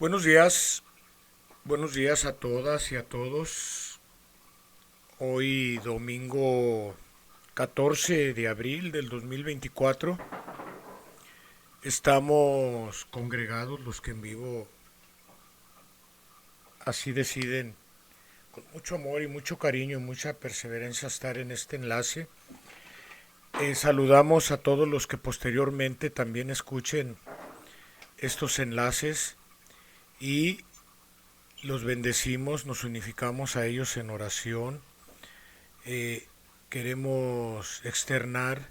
Buenos días a todas y a todos. Hoy domingo 14 de abril del 2024 estamos congregados los que en vivo así deciden con mucho amor y mucho cariño y mucha perseverancia estar en este enlace. Saludamos a todos los que posteriormente también escuchen estos enlaces y los bendecimos, nos unificamos a ellos en oración. Eh, Queremos externar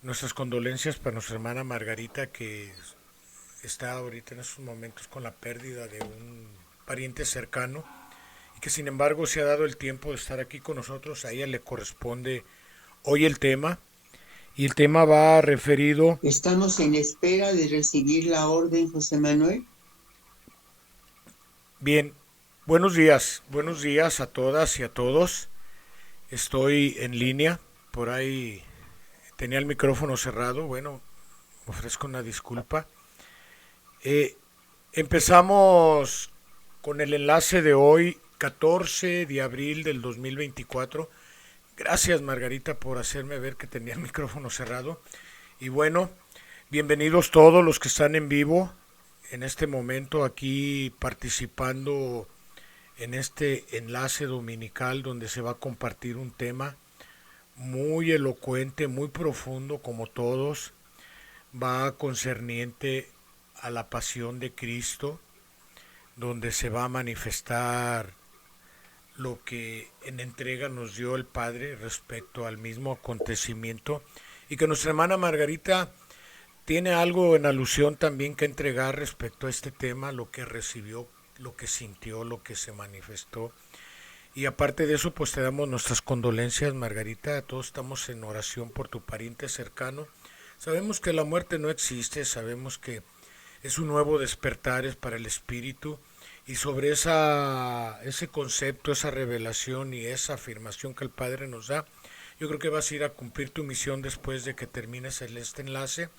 nuestras condolencias para nuestra hermana Margarita, que está ahorita en estos momentos con la pérdida de un pariente cercano y que sin embargo se ha dado el tiempo de estar aquí con nosotros. A ella le corresponde hoy el tema, y el tema va referido. Estamos en espera de recibir la orden, José Manuel. Bien, buenos días a todas y a todos. Estoy en línea, por ahí tenía el micrófono cerrado, bueno, ofrezco una disculpa. Eh, Empezamos con el enlace de hoy, 14 de abril del 2024. Gracias, Margarita, por hacerme ver que tenía el micrófono cerrado. Y bueno, bienvenidos todos los que están en vivo en este momento aquí participando en este enlace dominical donde se va a compartir un tema muy elocuente, muy profundo como todos. Va concerniente a la pasión de Cristo, donde se va a manifestar lo que en entrega nos dio el Padre respecto al mismo acontecimiento, y que nuestra hermana Margarita tiene algo en alusión también que entregar respecto a este tema, lo que recibió, lo que sintió, lo que se manifestó. Y aparte de eso, pues te damos nuestras condolencias, Margarita. Todos estamos en oración por tu pariente cercano. Sabemos que la muerte no existe, sabemos que es un nuevo despertar es para el espíritu, y sobre ese concepto, esa revelación y esa afirmación que el Padre nos da, yo creo que vas a ir a cumplir tu misión después de que termines este enlace,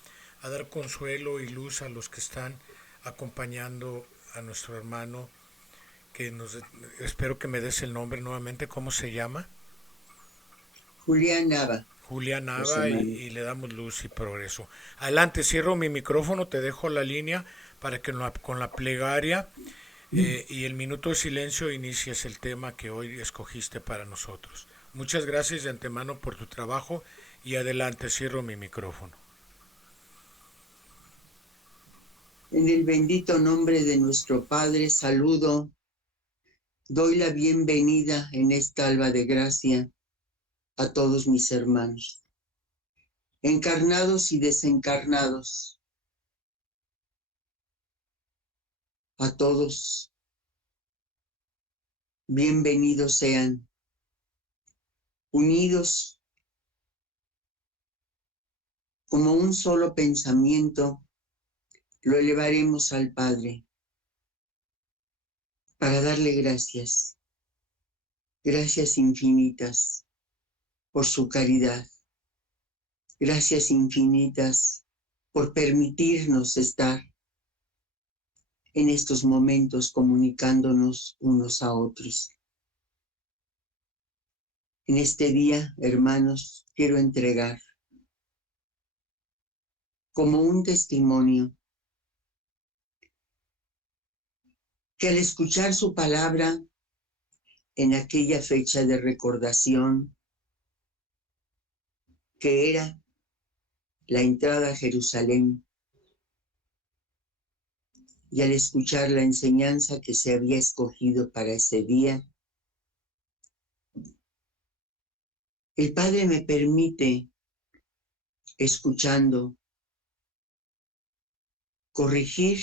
a dar consuelo y luz a los que están acompañando a nuestro hermano, que nos, espero que me des el nombre nuevamente, ¿cómo se llama? Julián Nava, Julián José Nava, Manuel. y le damos luz y progreso. Adelante, cierro mi micrófono, te dejo la línea para que con la plegaria y el minuto de silencio inicies el tema que hoy escogiste para nosotros. Muchas gracias de antemano por tu trabajo, y adelante, cierro mi micrófono. En el bendito nombre de nuestro Padre, saludo, doy la bienvenida en esta alba de gracia a todos mis hermanos, encarnados y desencarnados, a todos, bienvenidos sean, unidos como un solo pensamiento, lo elevaremos al Padre para darle gracias, gracias infinitas por su caridad. Gracias infinitas por permitirnos estar en estos momentos comunicándonos unos a otros. En este día, hermanos, quiero entregar como un testimonio que al escuchar su palabra en aquella fecha de recordación que era la entrada a Jerusalén, y al escuchar la enseñanza que se había escogido para ese día, el Padre me permite, escuchando, corregir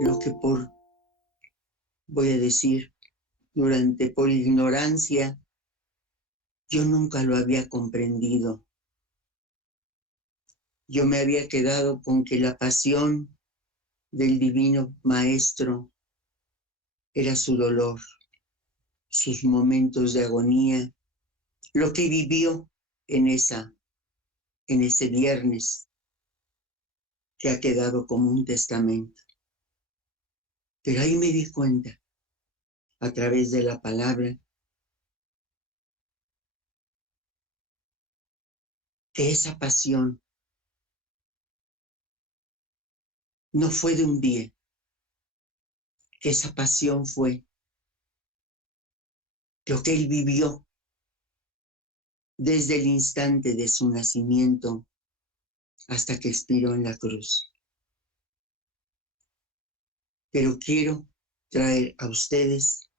lo que voy a decir, por ignorancia, yo nunca lo había comprendido. Yo me había quedado con que la pasión del divino Maestro era su dolor, sus momentos de agonía, lo que vivió en en ese viernes que ha quedado como un testamento. Pero ahí me di cuenta, a través de la palabra, que esa pasión no fue de un día, que esa pasión fue lo que él vivió desde el instante de su nacimiento hasta que expiró en la cruz. Pero quiero traer a ustedes,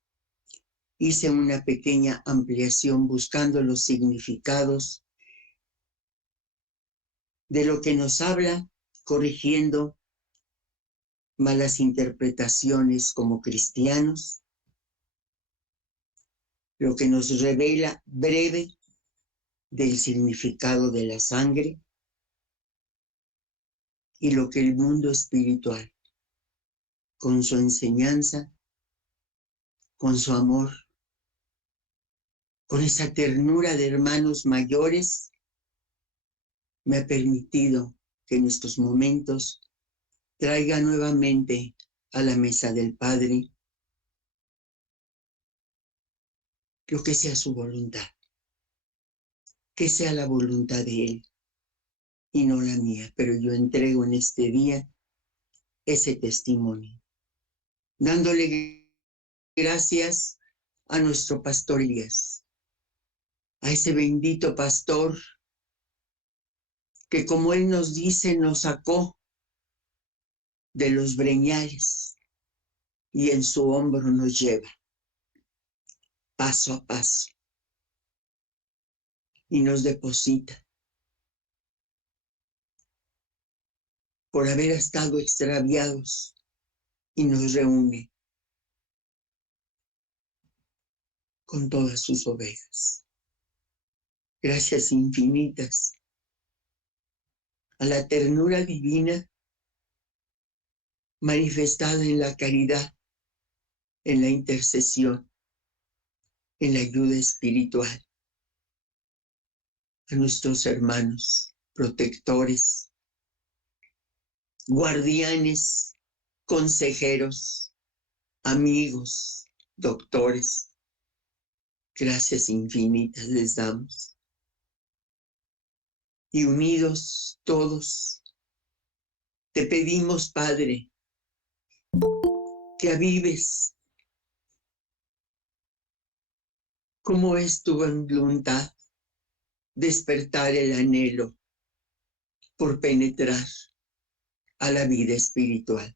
hice una pequeña ampliación buscando los significados de lo que nos habla, corrigiendo malas interpretaciones como cristianos, lo que nos revela breve del significado de la sangre y lo que el mundo espiritual, con su enseñanza, con su amor, con esa ternura de hermanos mayores, me ha permitido que en estos momentos traiga nuevamente a la mesa del Padre lo que sea su voluntad, que sea la voluntad de Él y no la mía, pero yo entrego en este día ese testimonio, dándole gracias a nuestro pastor Elías, a ese bendito pastor que, como él nos dice, nos sacó de los breñales y en su hombro nos lleva paso a paso y nos deposita por haber estado extraviados y nos reúne con todas sus ovejas. Gracias infinitas a la ternura divina manifestada en la caridad, en la intercesión, en la ayuda espiritual, a nuestros hermanos, protectores, guardianes, consejeros, amigos, doctores. Gracias infinitas les damos. Y unidos todos, te pedimos, Padre, que avives como es tu voluntad, despertar el anhelo por penetrar a la vida espiritual,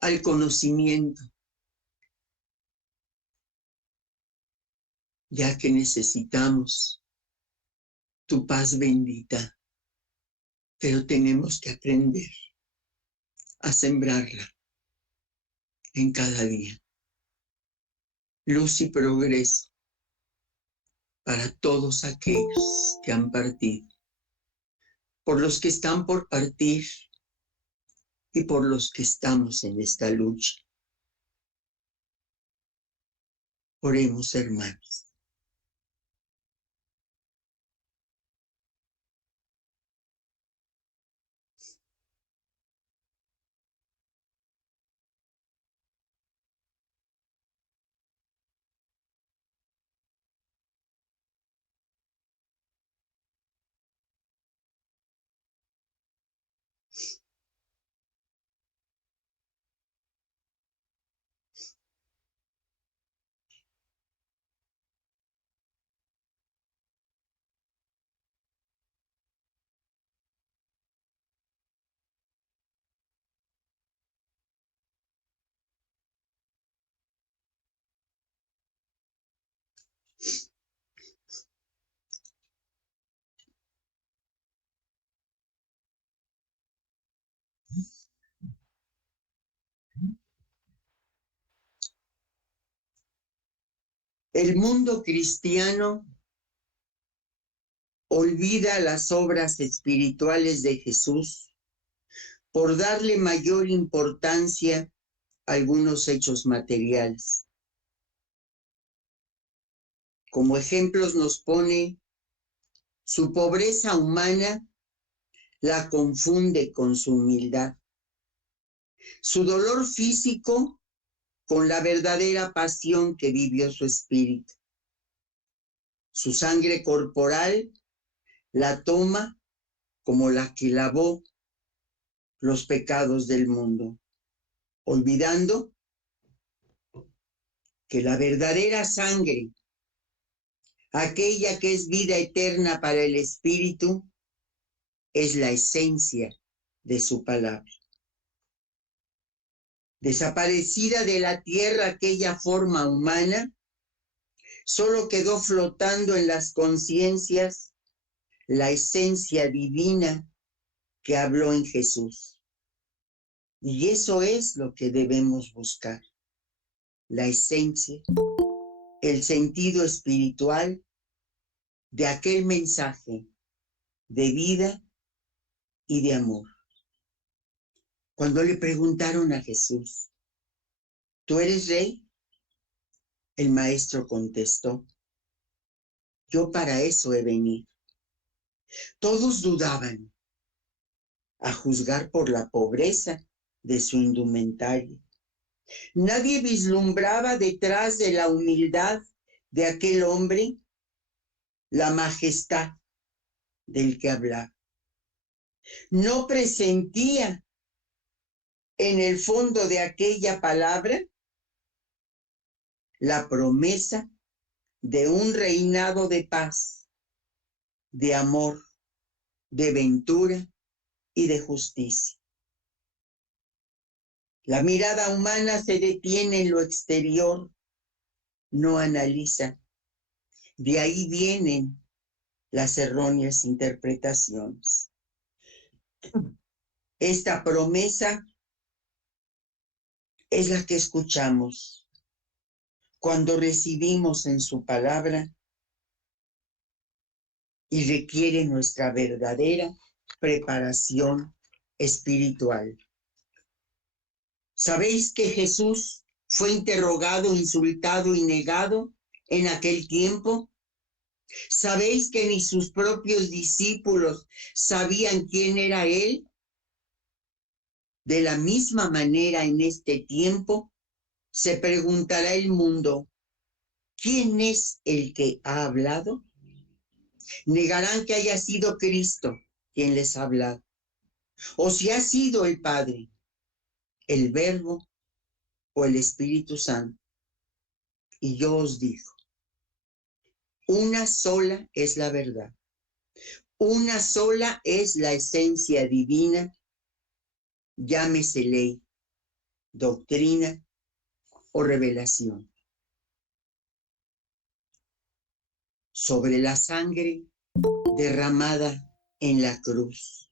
al conocimiento, ya que necesitamos tu paz bendita, pero tenemos que aprender a sembrarla en cada día. Luz y progreso para todos aquellos que han partido, por los que están por partir y por los que estamos en esta lucha. Oremos, hermanos. El mundo cristiano olvida las obras espirituales de Jesús por darle mayor importancia a algunos hechos materiales. Como ejemplos nos pone su pobreza humana, la confunde con su humildad. su dolor físico con la verdadera pasión que vivió su espíritu. Su sangre corporal la toma como la que lavó los pecados del mundo, olvidando que la verdadera sangre, aquella que es vida eterna para el espíritu, es la esencia de su palabra. Desaparecida de la tierra aquella forma humana, solo quedó flotando en las conciencias la esencia divina que habló en Jesús. Y eso es lo que debemos buscar, la esencia, el sentido espiritual de aquel mensaje de vida y de amor. Cuando le preguntaron a Jesús, ¿tú eres rey? El maestro contestó, yo para eso he venido. Todos dudaban, a juzgar por la pobreza de su indumentaria. Nadie vislumbraba detrás de la humildad de aquel hombre la majestad del que hablaba. No presentía en el fondo de aquella palabra la promesa de un reinado de paz, de amor, de ventura y de justicia. La mirada humana se detiene en lo exterior, no analiza. De ahí vienen las erróneas interpretaciones. Esta promesa es la que escuchamos cuando recibimos en su palabra y requiere nuestra verdadera preparación espiritual. ¿Sabéis que Jesús fue interrogado, insultado y negado en aquel tiempo? ¿Sabéis que ni sus propios discípulos sabían quién era Él? De la misma manera, en este tiempo, se preguntará el mundo, ¿quién es el que ha hablado? Negarán que haya sido Cristo quien les ha hablado, o si ha sido el Padre, el Verbo o el Espíritu Santo. Y yo os digo, una sola es la verdad, una sola es la esencia divina, llámese ley, doctrina o revelación. Sobre la sangre derramada en la cruz,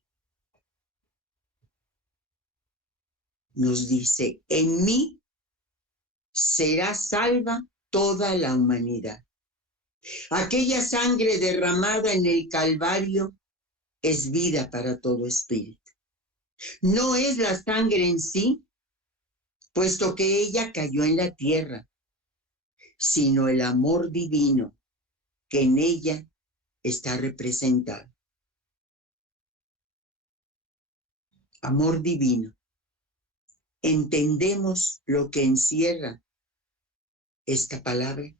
nos dice, en mí será salva toda la humanidad. Aquella sangre derramada en el Calvario es vida para todo espíritu. No es la sangre en sí, puesto que ella cayó en la tierra, sino el amor divino que en ella está representado. Amor divino. ¿Entendemos lo que encierra esta palabra?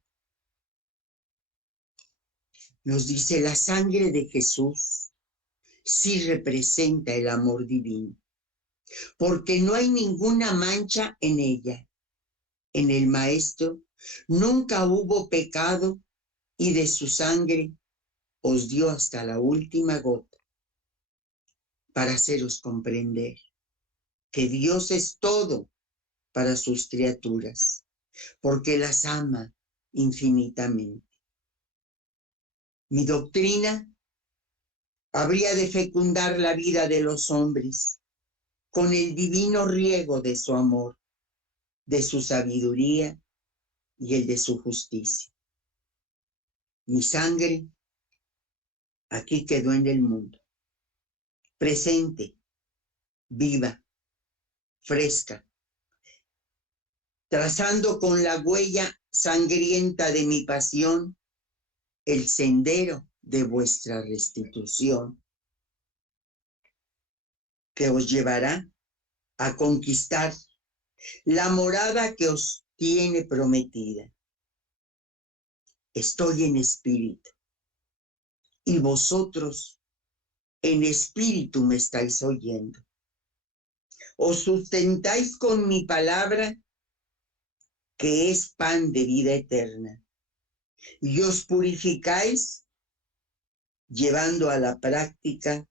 Nos dice la sangre de Jesús sí representa el amor divino, porque no hay ninguna mancha en ella. En el Maestro nunca hubo pecado y de su sangre os dio hasta la última gota para haceros comprender que Dios es todo para sus criaturas, porque las ama infinitamente. Mi doctrina habría de fecundar la vida de los hombres con el divino riego de su amor, de su sabiduría y el de su justicia. Mi sangre aquí quedó en el mundo, presente, viva, fresca, trazando con la huella sangrienta de mi pasión el sendero de vuestra restitución, que os llevará a conquistar la morada que os tiene prometida. Estoy en espíritu, y vosotros en espíritu me estáis oyendo. Os sustentáis con mi palabra, que es pan de vida eterna, y os purificáis llevando a la práctica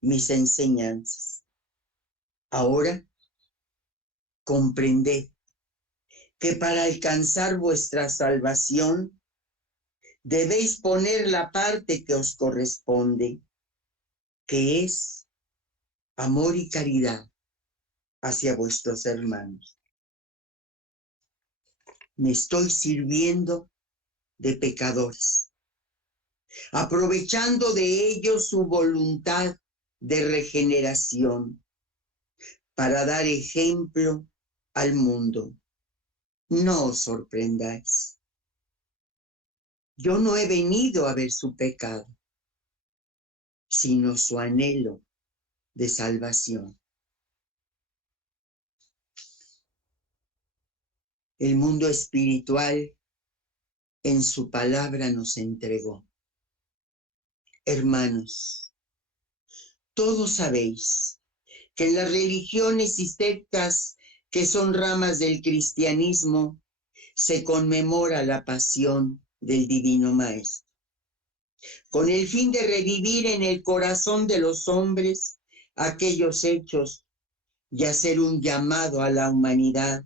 mis enseñanzas. Ahora comprended que para alcanzar vuestra salvación debéis poner la parte que os corresponde, que es amor y caridad hacia vuestros hermanos. Me estoy sirviendo de pecadores, aprovechando de ellos su voluntad de regeneración para dar ejemplo al mundo. No os sorprendáis. Yo no he venido a ver su pecado, sino su anhelo de salvación. El mundo espiritual en su palabra nos entregó. Hermanos, todos sabéis que en las religiones y sectas que son ramas del cristianismo se conmemora la pasión del Divino Maestro, con el fin de revivir en el corazón de los hombres aquellos hechos y hacer un llamado a la humanidad,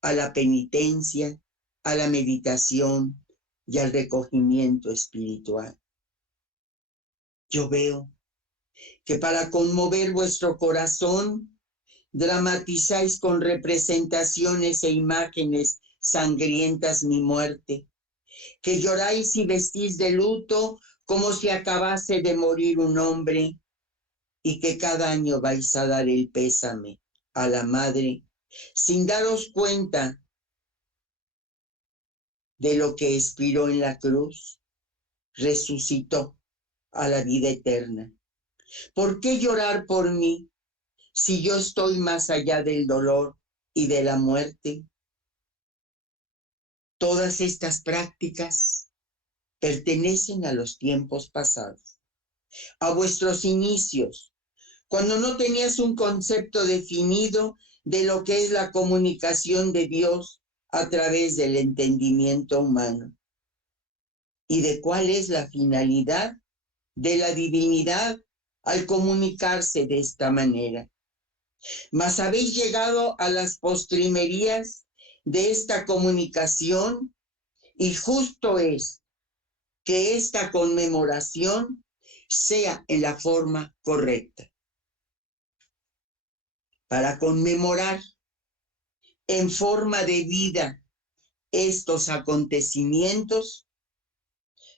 a la penitencia, a la meditación y al recogimiento espiritual. Yo veo que para conmover vuestro corazón dramatizáis con representaciones e imágenes sangrientas mi muerte, que lloráis y vestís de luto como si acabase de morir un hombre, y que cada año vais a dar el pésame a la madre sin daros cuenta de lo que expiró en la cruz, resucitó a la vida eterna. ¿Por qué llorar por mí si yo estoy más allá del dolor y de la muerte? Todas estas prácticas pertenecen a los tiempos pasados, a vuestros inicios, cuando no tenías un concepto definido de lo que es la comunicación de Dios a través del entendimiento humano y de cuál es la finalidad de la divinidad al comunicarse de esta manera. Mas habéis llegado a las postrimerías de esta comunicación, y justo es que esta conmemoración sea en la forma correcta. Para conmemorar en forma de vida estos acontecimientos,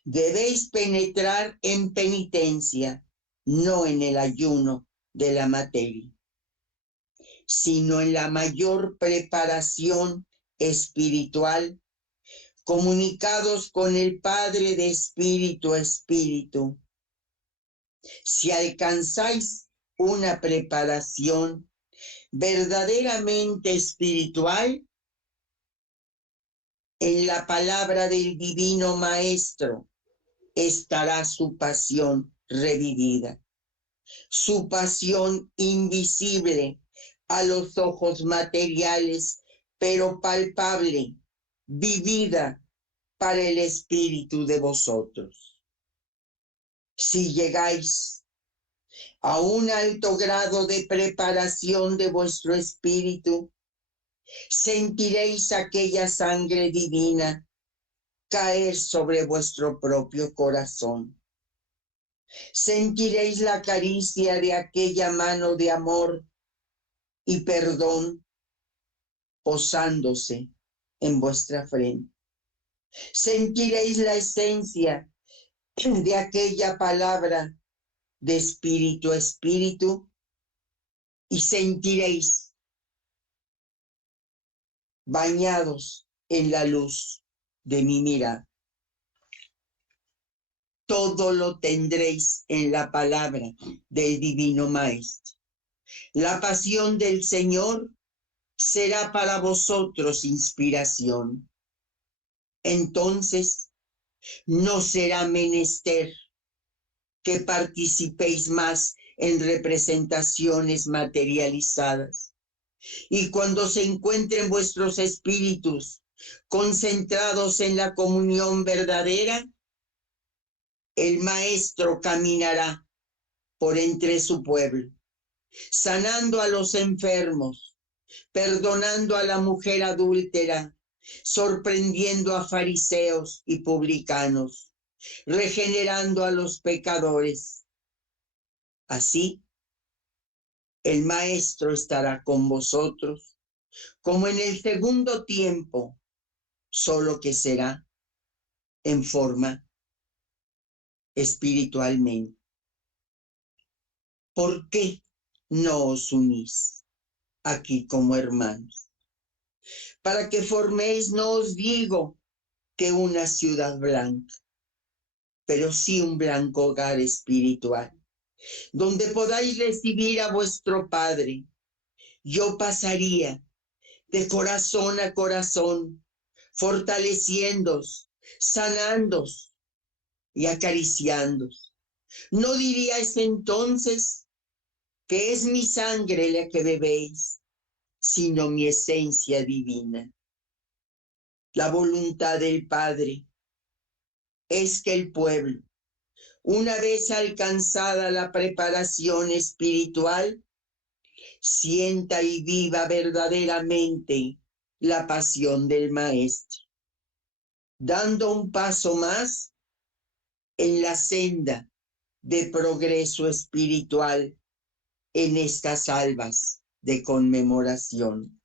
debéis penetrar en penitencia, no en el ayuno de la materia, sino en la mayor preparación espiritual, comunicados con el Padre de espíritu a espíritu. Si alcanzáis una preparación verdaderamente espiritual, en la palabra del Divino Maestro estará su pasión revivida, su pasión invisible a los ojos materiales, pero palpable, vivida para el espíritu de vosotros. Si llegáis a un alto grado de preparación de vuestro espíritu, sentiréis aquella sangre divina caer sobre vuestro propio corazón. Sentiréis la caricia de aquella mano de amor y perdón posándose en vuestra frente. Sentiréis la esencia de aquella palabra de espíritu a espíritu, y sentiréis bañados en la luz de mi mirada. Todo lo tendréis en la palabra del Divino Maestro. La pasión del Señor será para vosotros inspiración. Entonces no será menester que participéis más en representaciones materializadas. Y cuando se encuentren vuestros espíritus concentrados en la comunión verdadera, el Maestro caminará por entre su pueblo, sanando a los enfermos, perdonando a la mujer adúltera, sorprendiendo a fariseos y publicanos, regenerando a los pecadores. Así, el Maestro estará con vosotros, como en el segundo tiempo, solo que será en forma espiritualmente. ¿Por qué no os unís aquí como hermanos? Para que forméis, no os digo que una ciudad blanca, pero sí un blanco hogar espiritual, donde podáis recibir a vuestro Padre. Yo pasaría de corazón a corazón, fortaleciéndoos, sanándoos y acariciándoos. ¿No diríais entonces que es mi sangre la que bebéis, sino mi esencia divina? La voluntad del Padre es que el pueblo, una vez alcanzada la preparación espiritual, sienta y viva verdaderamente la pasión del Maestro, dando un paso más en la senda de progreso espiritual en estas albas de conmemoración.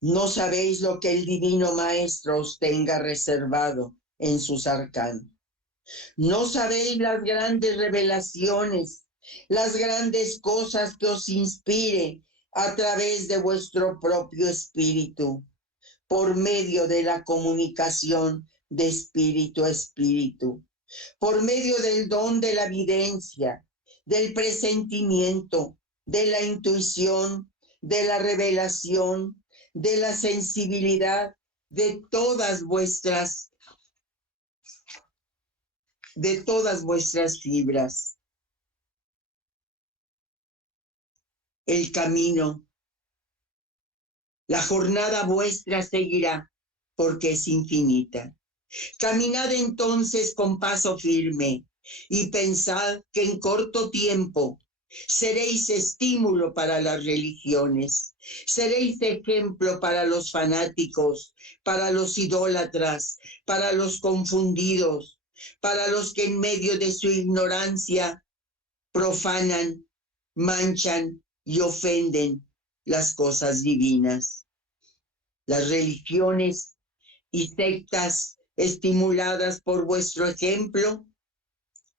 No sabéis lo que el Divino Maestro os tenga reservado en sus arcanos. No sabéis las grandes revelaciones, las grandes cosas que os inspire a través de vuestro propio espíritu, por medio de la comunicación de espíritu a espíritu, por medio del don de la evidencia, del presentimiento, de la intuición, de la revelación, de la sensibilidad, de todas vuestras fibras. El camino, la jornada vuestra seguirá porque es infinita. Caminad entonces con paso firme y pensad que en corto tiempo seréis estímulo para las religiones, seréis ejemplo para los fanáticos, para los idólatras, para los confundidos, para los que en medio de su ignorancia profanan, manchan y ofenden las cosas divinas. Las religiones y sectas estimuladas por vuestro ejemplo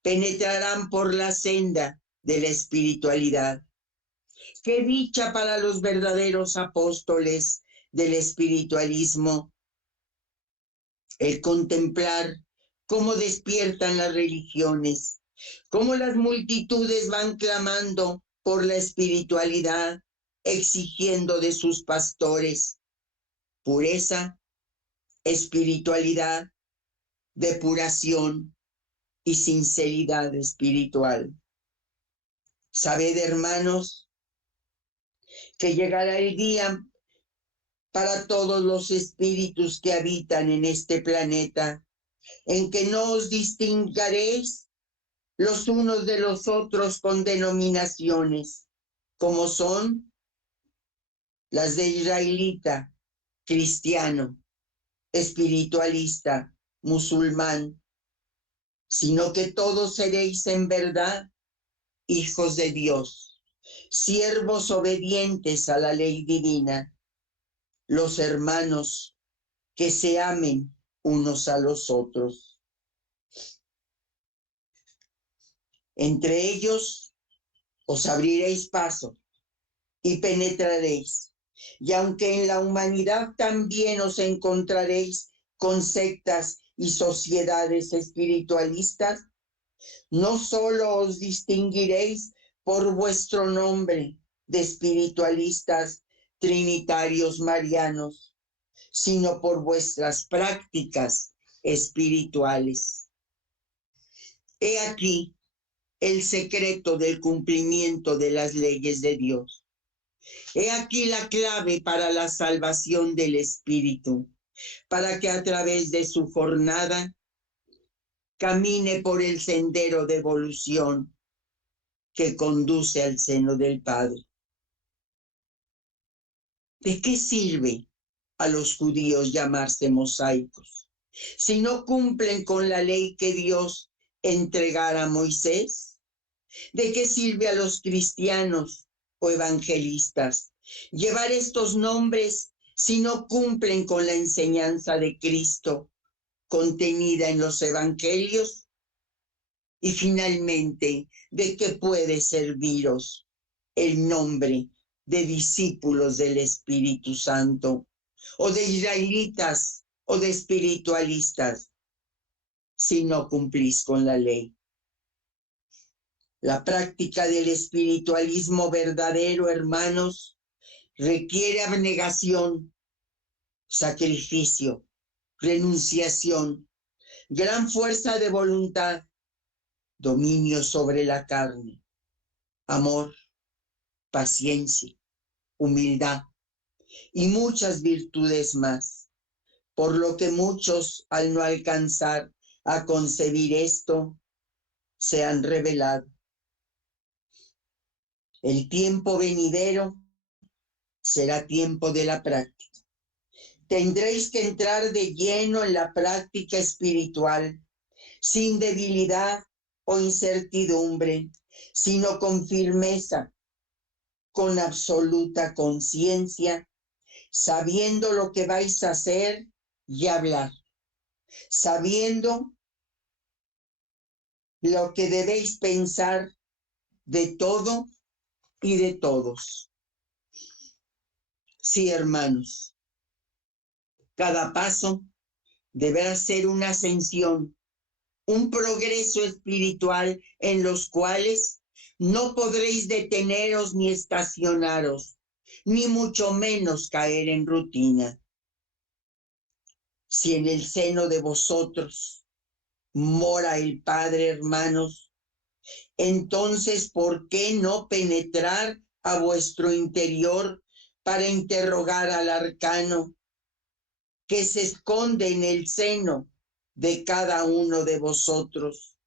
penetrarán por la senda de la espiritualidad. ¡Qué dicha para los verdaderos apóstoles del espiritualismo! El contemplar cómo despiertan las religiones, cómo las multitudes van clamando por la espiritualidad, exigiendo de sus pastores pureza, espiritualidad, depuración y sinceridad espiritual. Sabed, hermanos, que llegará el día para todos los espíritus que habitan en este planeta, en que no os distingaréis los unos de los otros con denominaciones, como son las de israelita, cristiano, espiritualista, musulmán, sino que todos seréis en verdad hijos de Dios, siervos obedientes a la ley divina, los hermanos que se amen unos a los otros. Entre ellos os abriréis paso y penetraréis, y aunque en la humanidad también os encontraréis con sectas y sociedades espiritualistas, no solo os distinguiréis por vuestro nombre de espiritualistas trinitarios marianos, sino por vuestras prácticas espirituales. He aquí el secreto del cumplimiento de las leyes de Dios. He aquí la clave para la salvación del espíritu, para que a través de su jornada camine por el sendero de evolución que conduce al seno del Padre. ¿De qué sirve a los judíos llamarse mosaicos si no cumplen con la ley que Dios entregara a Moisés? ¿De qué sirve a los cristianos o evangelistas llevar estos nombres si no cumplen con la enseñanza de Cristo contenida en los evangelios? Y finalmente, ¿de qué puede serviros el nombre de discípulos del Espíritu Santo, o de israelitas, o de espiritualistas, si no cumplís con la ley? La práctica del espiritualismo verdadero, hermanos, requiere abnegación, sacrificio, renunciación, gran fuerza de voluntad, dominio sobre la carne, amor, paciencia, humildad y muchas virtudes más, por lo que muchos, al no alcanzar a concebir esto, se han rebelado. El tiempo venidero será tiempo de la práctica. Tendréis que entrar de lleno en la práctica espiritual, sin debilidad o incertidumbre, sino con firmeza, con absoluta conciencia, sabiendo lo que vais a hacer y hablar, sabiendo lo que debéis pensar de todo y de todos. Sí, hermanos, cada paso deberá ser una ascensión, un progreso espiritual en los cuales no podréis deteneros ni estacionaros, ni mucho menos caer en rutina. Si en el seno de vosotros mora el Padre, hermanos, entonces, ¿por qué no penetrar a vuestro interior para interrogar al arcano que se esconde en el seno de cada uno de vosotros,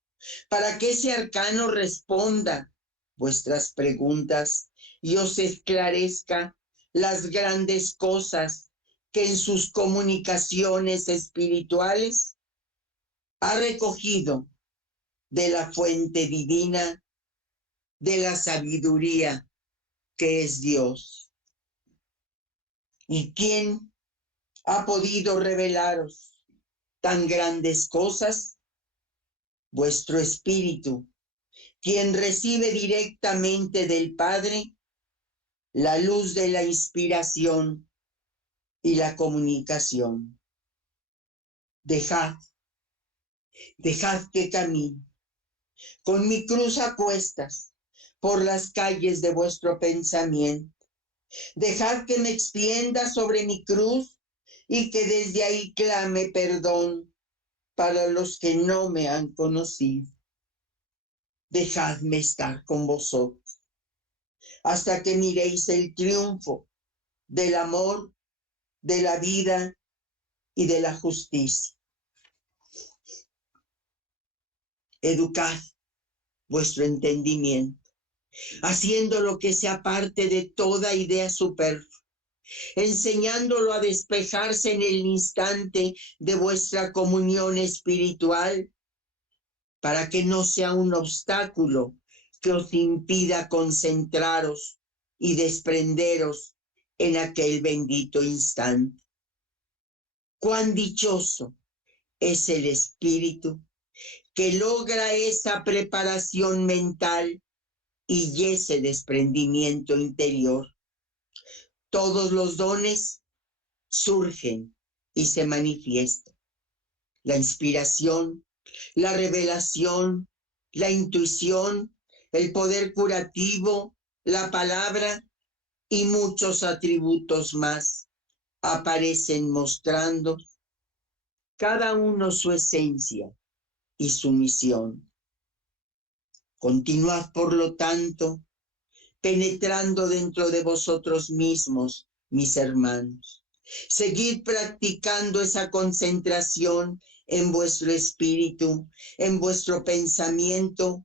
para que ese arcano responda vuestras preguntas y os esclarezca las grandes cosas que en sus comunicaciones espirituales ha recogido de la fuente divina de la sabiduría que es Dios? ¿Y quién ha podido revelaros tan grandes cosas? Vuestro espíritu, quien recibe directamente del Padre la luz de la inspiración y la comunicación. Dejad que camine con mi cruz a cuestas por las calles de vuestro pensamiento. Dejad que me extienda sobre mi cruz y que desde ahí clame perdón para los que no me han conocido. Dejadme estar con vosotros hasta que miréis el triunfo del amor, de la vida y de la justicia. Educad vuestro entendimiento, haciendo lo que sea parte de toda idea superflua, enseñándolo a despejarse en el instante de vuestra comunión espiritual, para que no sea un obstáculo que os impida concentraros y desprenderos en aquel bendito instante. Cuán dichoso es el espíritu que logra esa preparación mental y ese desprendimiento interior. Todos los dones surgen y se manifiestan. La inspiración, la revelación, la intuición, el poder curativo, la palabra y muchos atributos más aparecen mostrando cada uno su esencia y su misión. Continuad, por lo tanto, penetrando dentro de vosotros mismos, mis hermanos. Seguid practicando esa concentración en vuestro espíritu, en vuestro pensamiento,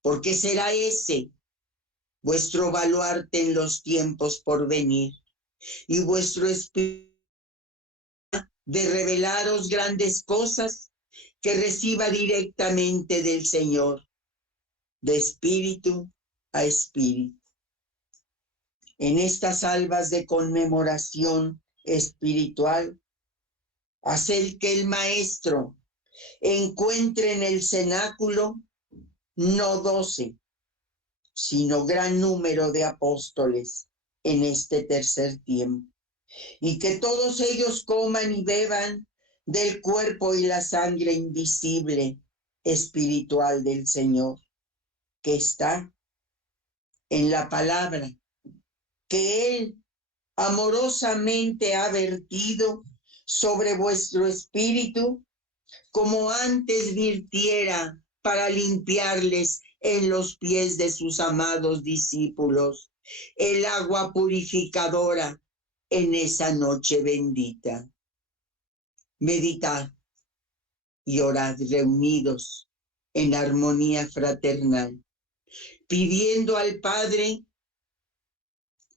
porque será ese vuestro baluarte en los tiempos por venir, y vuestro espíritu de revelaros grandes cosas que reciba directamente del Señor, de espíritu a espíritu. En estas albas de conmemoración espiritual, haced que el Maestro encuentre en el cenáculo no 12, sino gran número de apóstoles en este tercer tiempo, y que todos ellos coman y beban del cuerpo y la sangre invisible espiritual del Señor, que está en la palabra que Él amorosamente ha vertido sobre vuestro espíritu, como antes virtiera para limpiarles en los pies de sus amados discípulos el agua purificadora en esa noche bendita. Meditad y orad reunidos en armonía fraternal, pidiendo al Padre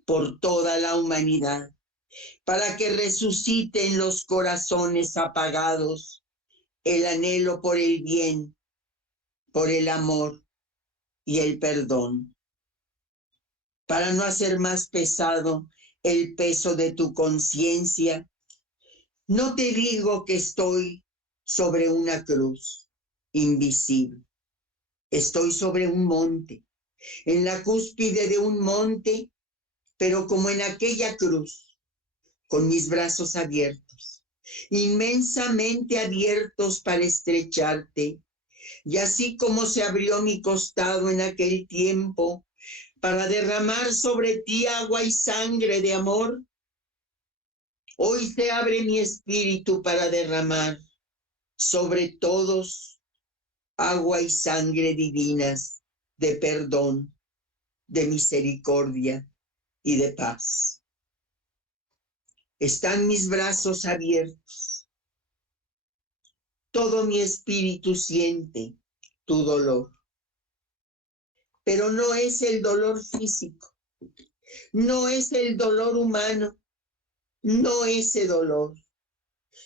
por toda la humanidad, para que resucite en los corazones apagados el anhelo por el bien, por el amor y el perdón, para no hacer más pesado el peso de tu conciencia. No te digo que estoy sobre una cruz invisible, estoy sobre un monte, en la cúspide de un monte, pero como en aquella cruz, con mis brazos abiertos, inmensamente abiertos para estrecharte, y así como se abrió mi costado en aquel tiempo para derramar sobre ti agua y sangre de amor, hoy se abre mi espíritu para derramar sobre todos agua y sangre divinas de perdón, de misericordia y de paz. Están mis brazos abiertos. Todo mi espíritu siente tu dolor, pero no es el dolor físico, no es el dolor humano, no ese dolor,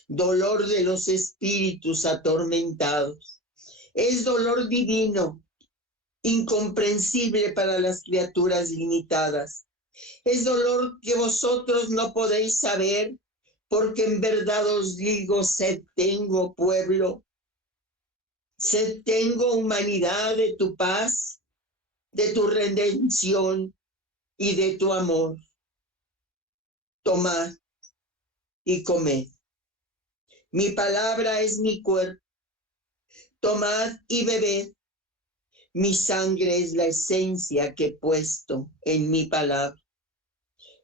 dolor de los espíritus atormentados. Es dolor divino, incomprensible para las criaturas limitadas. Es dolor que vosotros no podéis saber, porque en verdad os digo, sed tengo, pueblo, sed tengo, humanidad, de tu paz, de tu redención y de tu amor. Tomad y comed. Mi palabra es mi cuerpo. Tomad y bebed. Mi sangre es la esencia que he puesto en mi palabra,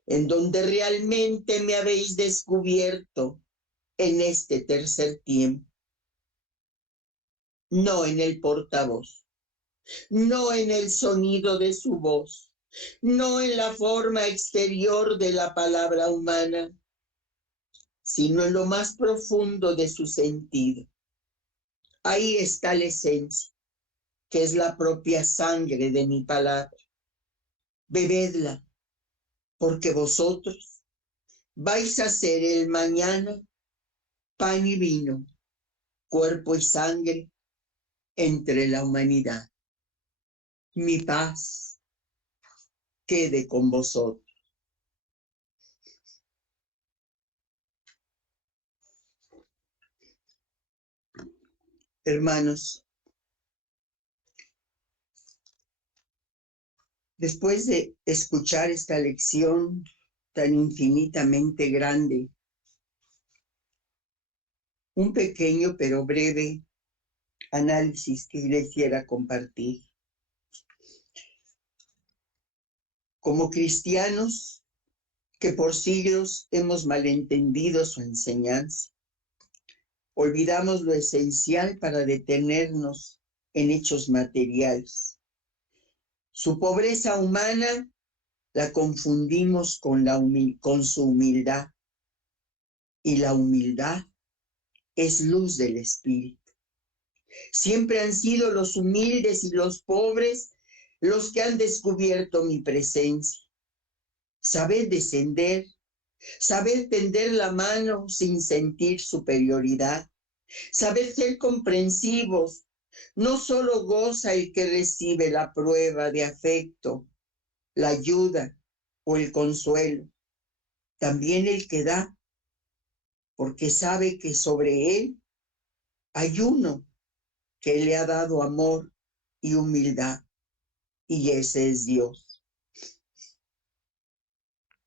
en donde realmente me habéis descubierto en este tercer tiempo. No en el portavoz, no en el sonido de su voz, no en la forma exterior de la palabra humana, sino en lo más profundo de su sentido. Ahí está la esencia, que es la propia sangre de mi palabra. Bebedla, porque vosotros vais a ser el mañana pan y vino, cuerpo y sangre entre la humanidad. Mi paz quede con vosotros. Hermanos, después de escuchar esta lección tan infinitamente grande, un pequeño pero breve análisis que quisiera compartir. Como cristianos que por siglos hemos malentendido su enseñanza, olvidamos lo esencial para detenernos en hechos materiales. Su pobreza humana la confundimos con su humildad, y la humildad es luz del Espíritu. Siempre han sido los humildes y los pobres los que han descubierto mi presencia. Saber descender, saber tender la mano sin sentir superioridad, saber ser comprensivos. No solo goza el que recibe la prueba de afecto, la ayuda o el consuelo, también el que da, porque sabe que sobre él hay uno que le ha dado amor y humildad, y ese es Dios.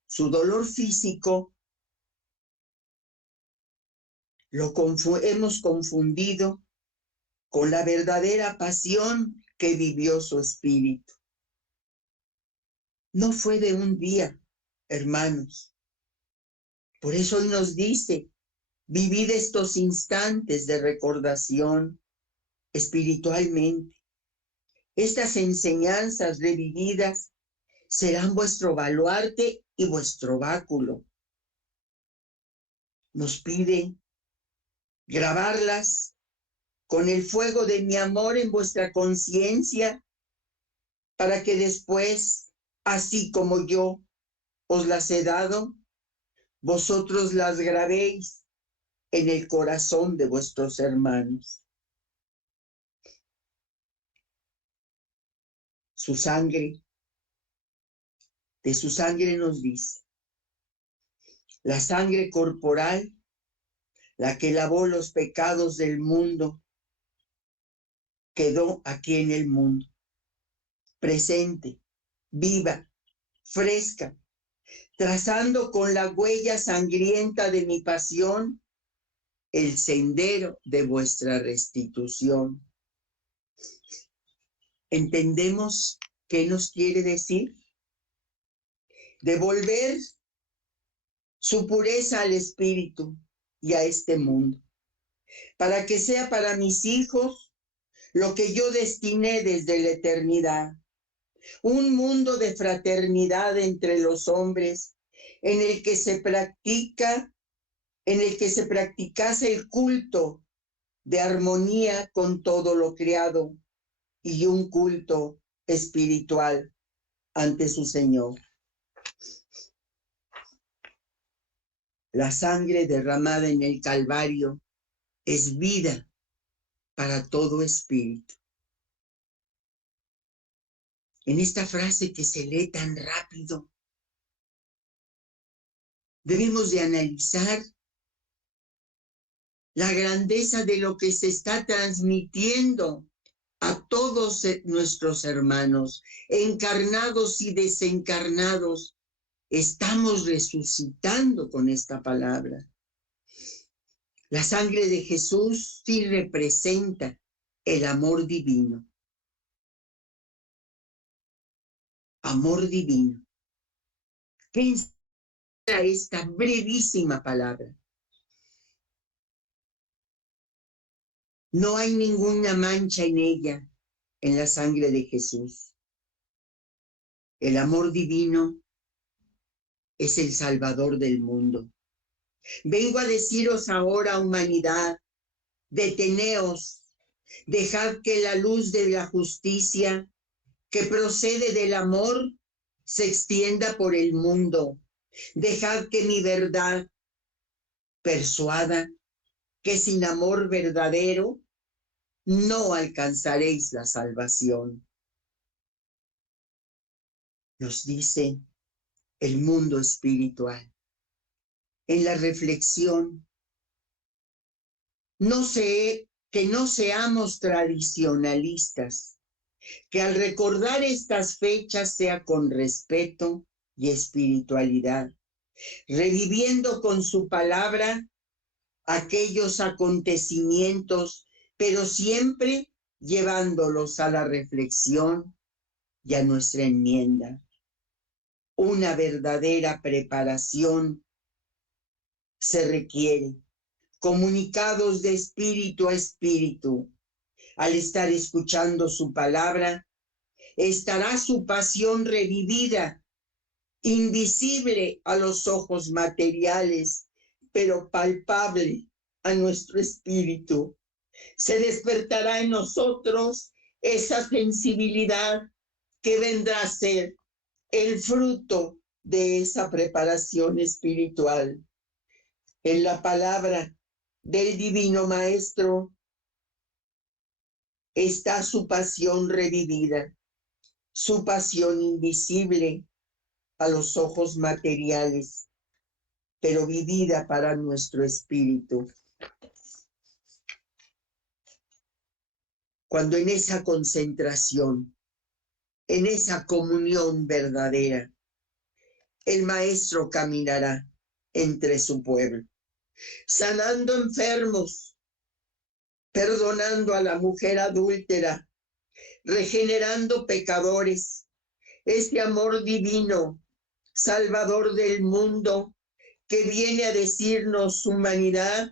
Su dolor físico hemos confundido con la verdadera pasión que vivió su espíritu. No fue de un día, hermanos. Por eso hoy nos dice, vivid estos instantes de recordación espiritualmente. Estas enseñanzas revividas serán vuestro baluarte y vuestro báculo. Nos pide grabarlas con el fuego de mi amor en vuestra conciencia, para que después, así como yo os las he dado, vosotros las grabéis en el corazón de vuestros hermanos. Su sangre, de su sangre nos dice, la sangre corporal, la que lavó los pecados del mundo, quedó aquí en el mundo, presente, viva, fresca, trazando con la huella sangrienta de mi pasión el sendero de vuestra restitución. ¿Entendemos qué nos quiere decir? Devolver su pureza al espíritu y a este mundo, para que sea para mis hijos lo que yo destiné desde la eternidad, un mundo de fraternidad entre los hombres, en el que se practicase el culto de armonía con todo lo creado y un culto espiritual ante su Señor. La sangre derramada en el Calvario es vida para todo espíritu. En esta frase que se lee tan rápido, debemos de analizar la grandeza de lo que se está transmitiendo a todos nuestros hermanos, encarnados y desencarnados. Estamos resucitando con esta palabra. La sangre de Jesús sí representa el amor divino. Amor divino. Piensa esta brevísima palabra. No hay ninguna mancha en ella, en la sangre de Jesús. El amor divino es el Salvador del mundo. Vengo a deciros ahora, humanidad, deteneos, dejad que la luz de la justicia que procede del amor se extienda por el mundo. Dejad que mi verdad persuada que sin amor verdadero no alcanzaréis la salvación. Nos dice el mundo espiritual. En la reflexión, que no seamos tradicionalistas, que al recordar estas fechas sea con respeto y espiritualidad, reviviendo con su palabra aquellos acontecimientos, pero siempre llevándolos a la reflexión y a nuestra enmienda. Una verdadera preparación se requiere. Comunicados de espíritu a espíritu. Al estar escuchando su palabra, estará su pasión revivida, invisible a los ojos materiales, pero palpable a nuestro espíritu. Se despertará en nosotros esa sensibilidad que vendrá a ser el fruto de esa preparación espiritual. En la palabra del Divino Maestro está su pasión revivida, su pasión invisible a los ojos materiales, pero vivida para nuestro espíritu. Cuando en esa concentración, en esa comunión verdadera, el Maestro caminará entre su pueblo, sanando enfermos, perdonando a la mujer adúltera, regenerando pecadores. Este amor divino, salvador del mundo, que viene a decirnos: humanidad,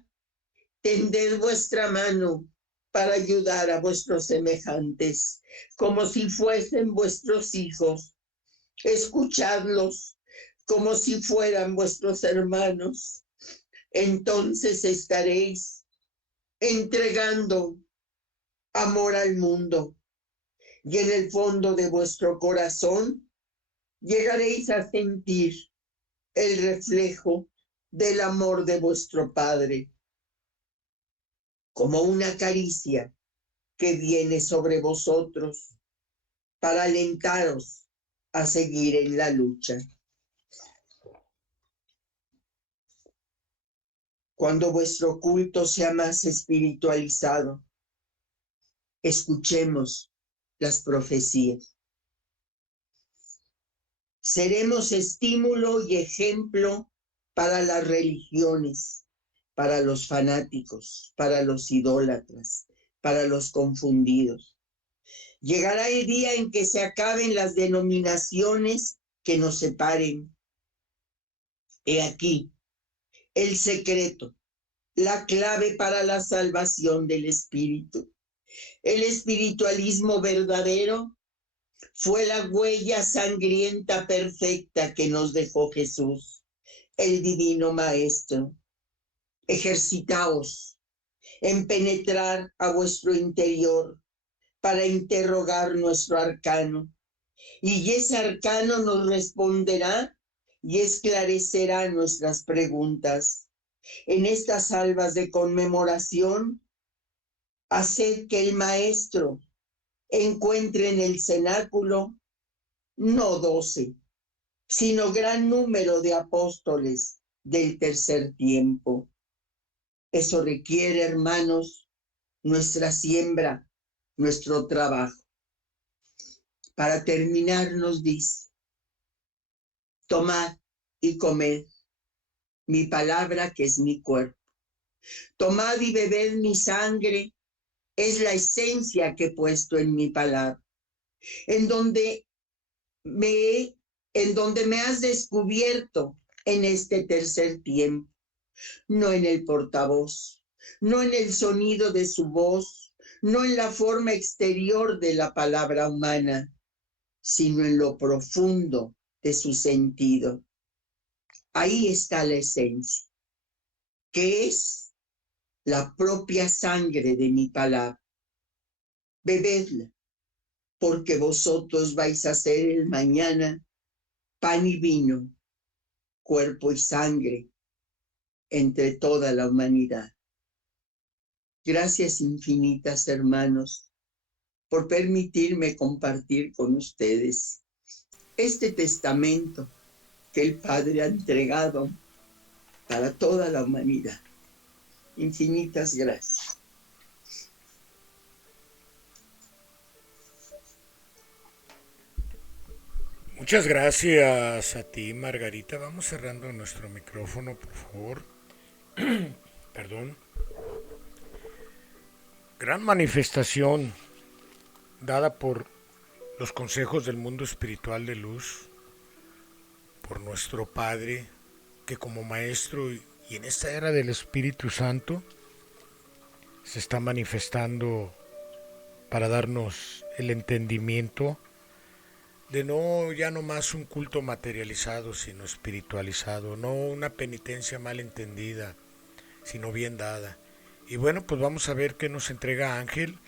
tended vuestra mano para ayudar a vuestros semejantes, como si fuesen vuestros hijos. Escuchadlos como si fueran vuestros hermanos. Entonces estaréis entregando amor al mundo, y en el fondo de vuestro corazón llegaréis a sentir el reflejo del amor de vuestro Padre, como una caricia que viene sobre vosotros para alentaros a seguir en la lucha. Cuando vuestro culto sea más espiritualizado, escuchemos las profecías. Seremos estímulo y ejemplo para las religiones, para los fanáticos, para los idólatras, para los confundidos. Llegará el día en que se acaben las denominaciones que nos separen. He aquí el secreto, la clave para la salvación del espíritu. El espiritualismo verdadero fue la huella sangrienta perfecta que nos dejó Jesús, el Divino Maestro. Ejercitaos en penetrar a vuestro interior para interrogar nuestro arcano, y ese arcano nos responderá y esclarecerá nuestras preguntas. En estas salvas de conmemoración, haced que el Maestro encuentre en el cenáculo no 12, sino gran número de apóstoles del tercer tiempo. Eso requiere, hermanos, nuestra siembra, nuestro trabajo. Para terminar nos dice: tomad y comed mi palabra, que es mi cuerpo. Tomad y bebed mi sangre, es la esencia que he puesto en mi palabra, en donde me has descubierto en este tercer tiempo, no en el portavoz, no en el sonido de su voz, no en la forma exterior de la palabra humana, sino en lo profundo de su sentido. Ahí está la esencia, que es la propia sangre de mi palabra. Bebedla, porque vosotros vais a ser el mañana pan y vino, cuerpo y sangre entre toda la humanidad. Gracias infinitas, hermanos, por permitirme compartir con ustedes este testamento que el Padre ha entregado para toda la humanidad. Infinitas gracias. Muchas gracias a ti, Margarita. Vamos cerrando nuestro micrófono, por favor. Perdón. Gran manifestación dada por los consejos del mundo espiritual de luz, por nuestro Padre, que como Maestro y en esta era del Espíritu Santo se está manifestando para darnos el entendimiento de no ya no más un culto materializado, sino espiritualizado, no una penitencia mal entendida, sino bien dada. Y bueno, pues vamos a ver qué nos entrega Ángel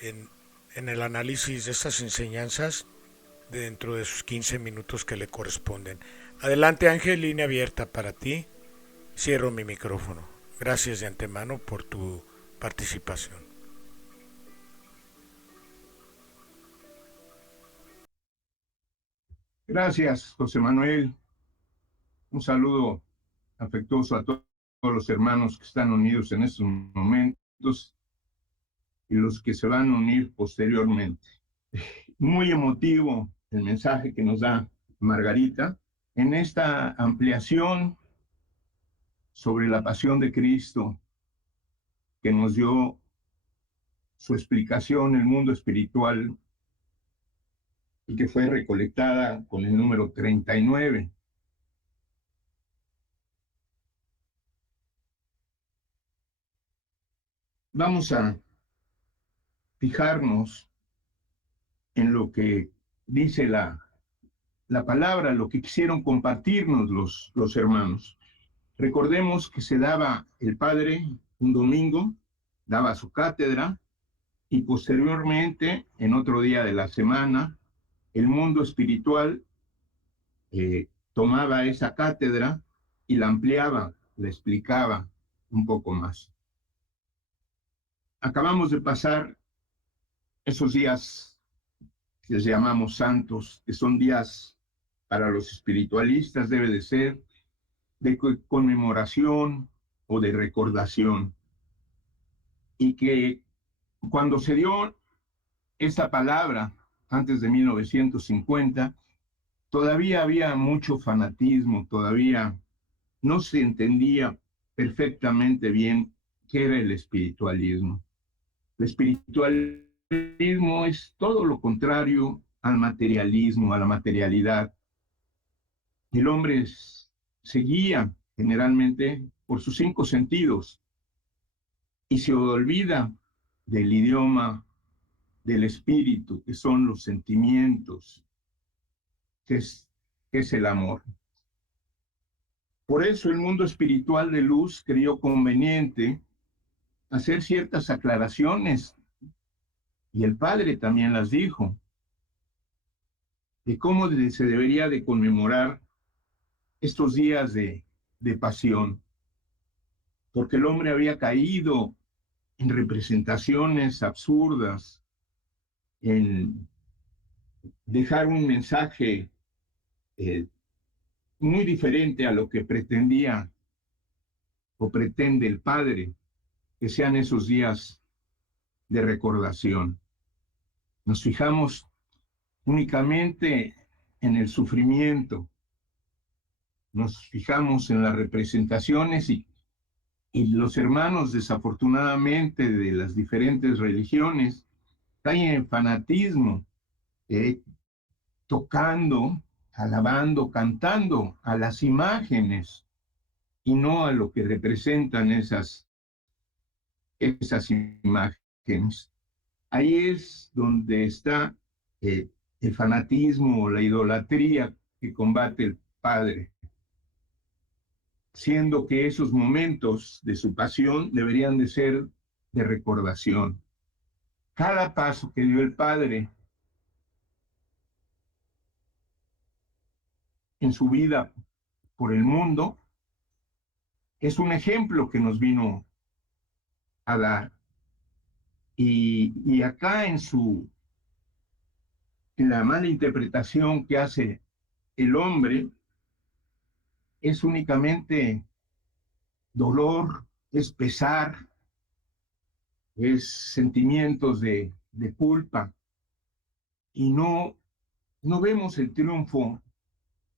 en, en el análisis de estas enseñanzas dentro de sus 15 minutos que le corresponden. Adelante Ángel, línea abierta para ti. Cierro mi micrófono. Gracias de antemano por tu participación. Gracias, José Manuel. Un saludo afectuoso a todos los hermanos que están unidos en estos momentos y los que se van a unir posteriormente. Muy emotivo el mensaje que nos da Margarita en esta ampliación sobre la pasión de Cristo que nos dio su explicación, el mundo espiritual, y que fue recolectada con el número 39. Vamos a fijarnos en lo que dice la palabra, lo que quisieron compartirnos los hermanos. Recordemos que se daba el padre un domingo, daba su cátedra y posteriormente, en otro día de la semana, el mundo espiritual tomaba esa cátedra y la ampliaba, la explicaba un poco más. Acabamos de pasar esos días que les llamamos santos, que son días para los espiritualistas, debe de ser de conmemoración o de recordación. Y que cuando se dio esta palabra, antes de 1950, todavía había mucho fanatismo, todavía no se entendía perfectamente bien qué era el espiritualismo. El espiritualismo es todo lo contrario al materialismo, a la materialidad. El hombre se guía generalmente por sus 5 sentidos y se olvida del idioma del espíritu, que son los sentimientos, que es el amor. Por eso el mundo espiritual de luz creyó conveniente hacer ciertas aclaraciones, y el Padre también las dijo, de cómo se debería de conmemorar estos días de pasión, porque el hombre había caído en representaciones absurdas, en dejar un mensaje muy diferente a lo que pretendía o pretende el Padre, que sean esos días de recordación. Nos fijamos únicamente en el sufrimiento, nos fijamos en las representaciones y los hermanos, desafortunadamente, de las diferentes religiones, caen en fanatismo, tocando, alabando, cantando a las imágenes y no a lo que representan esas imágenes. Ahí es donde está el fanatismo, la idolatría que combate el Padre, siendo que esos momentos de su pasión deberían de ser de recordación. Cada paso que dio el Padre en su vida por el mundo es un ejemplo que nos vino a dar. Y acá en la mala interpretación que hace el hombre es únicamente dolor, es pesar, es sentimientos de culpa, y no vemos el triunfo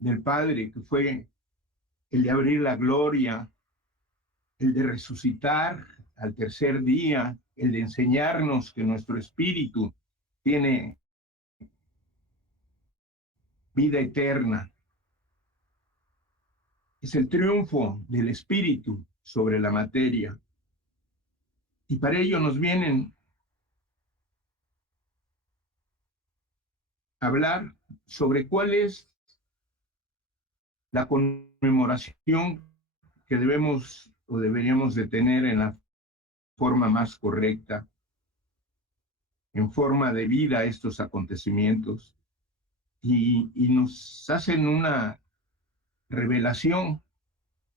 del Padre, que fue el de abrir la gloria, el de resucitar al tercer día, el de enseñarnos que nuestro espíritu tiene vida eterna. Es el triunfo del espíritu sobre la materia. Y para ello nos vienen a hablar sobre cuál es la conmemoración que debemos o deberíamos de tener en la forma más correcta, en forma de vida a estos acontecimientos. Y nos hacen una revelación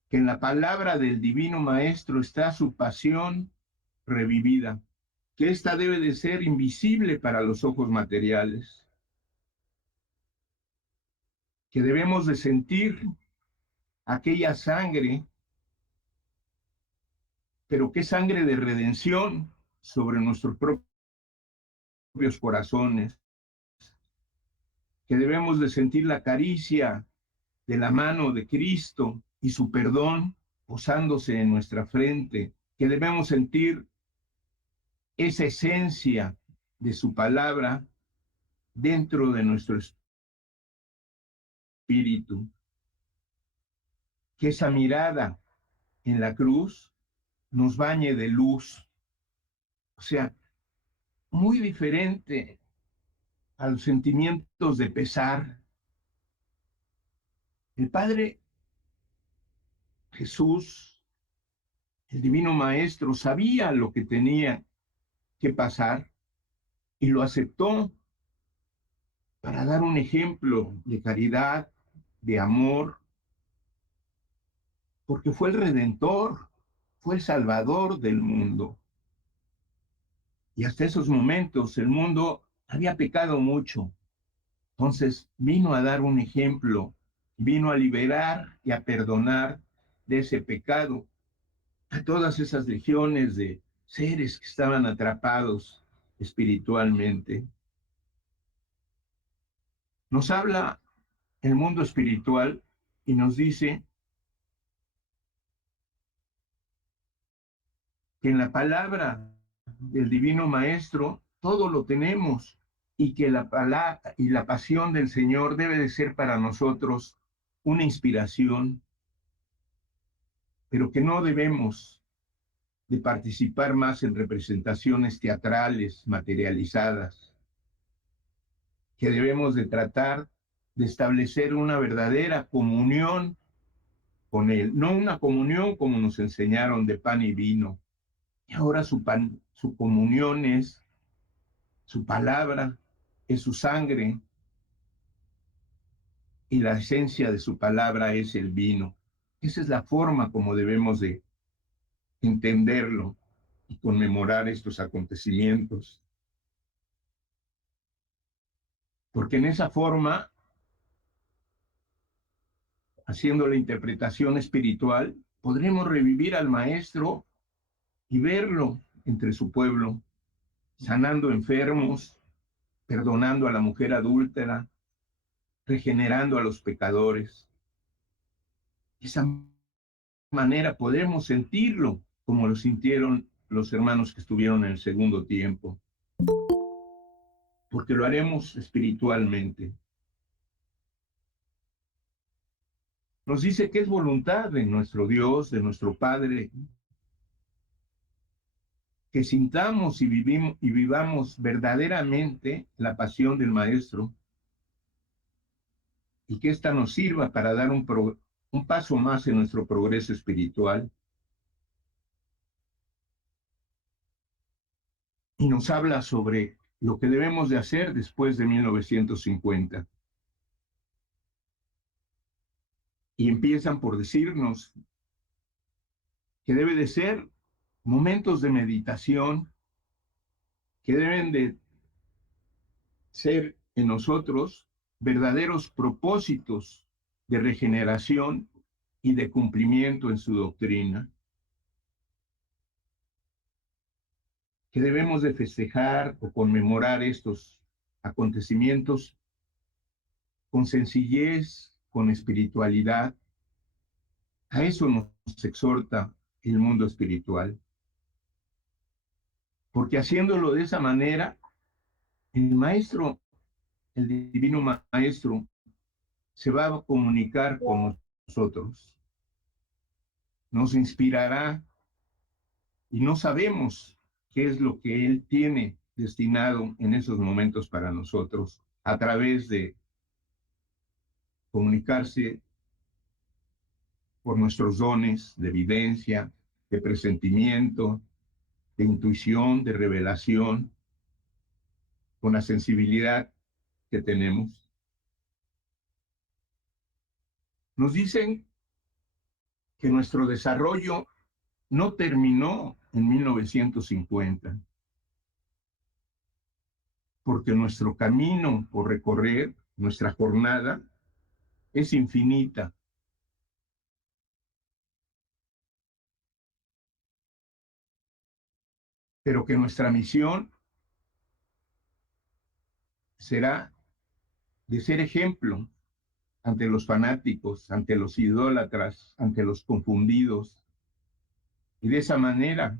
que en la palabra del Divino Maestro está su pasión revivida, que ésta debe de ser invisible para los ojos materiales, que debemos de sentir aquella sangre, pero qué sangre de redención sobre nuestros propios corazones, que debemos de sentir la caricia de la mano de Cristo y su perdón posándose en nuestra frente, que debemos sentir esa esencia de su palabra dentro de nuestro espíritu, que esa mirada en la cruz nos bañe de luz, o sea, muy diferente a los sentimientos de pesar. El Padre Jesús, el Divino Maestro, sabía lo que tenía que pasar y lo aceptó para dar un ejemplo de caridad, de amor, porque fue el Redentor, fue el Salvador del mundo. Y hasta esos momentos el mundo había pecado mucho. Entonces vino a dar un ejemplo, vino a liberar y a perdonar de ese pecado a todas esas legiones de seres que estaban atrapados espiritualmente. Nos habla el mundo espiritual y nos dice que en la palabra del Divino Maestro todo lo tenemos y que la palabra y la pasión del Señor debe de ser para nosotros una inspiración, pero que no debemos de participar más en representaciones teatrales materializadas, que debemos de tratar de establecer una verdadera comunión con Él, no una comunión como nos enseñaron de pan y vino. Y ahora su comunión es su palabra, es su sangre, y la esencia de su palabra es el vino. Esa es la forma como debemos de entenderlo y conmemorar estos acontecimientos. Porque en esa forma, haciendo la interpretación espiritual, podremos revivir al Maestro y verlo entre su pueblo, sanando enfermos, perdonando a la mujer adúltera, regenerando a los pecadores. De esa manera podremos sentirlo como lo sintieron los hermanos que estuvieron en el segundo tiempo, porque lo haremos espiritualmente. Nos dice que es voluntad de nuestro Dios, de nuestro Padre, que sintamos y vivamos verdaderamente la pasión del Maestro y que ésta nos sirva para dar un paso más en nuestro progreso espiritual. Y nos habla sobre lo que debemos de hacer después de 1950. Y empiezan por decirnos que debe de ser momentos de meditación, que deben de ser en nosotros verdaderos propósitos de regeneración y de cumplimiento en su doctrina, que debemos de festejar o conmemorar estos acontecimientos con sencillez, con espiritualidad. A eso nos exhorta el mundo espiritual. Porque haciéndolo de esa manera, el Maestro, el Divino Maestro, se va a comunicar con nosotros. nos inspirará y no sabemos qué es lo que Él tiene destinado en esos momentos para nosotros a través de comunicarse por nuestros dones de evidencia, de presentimiento, de intuición, de revelación, con la sensibilidad que tenemos. Nos dicen que nuestro desarrollo no terminó en 1950, porque nuestro camino por recorrer, nuestra jornada, es infinita. Pero que nuestra misión será de ser ejemplo ante los fanáticos, ante los idólatras, ante los confundidos. Y de esa manera,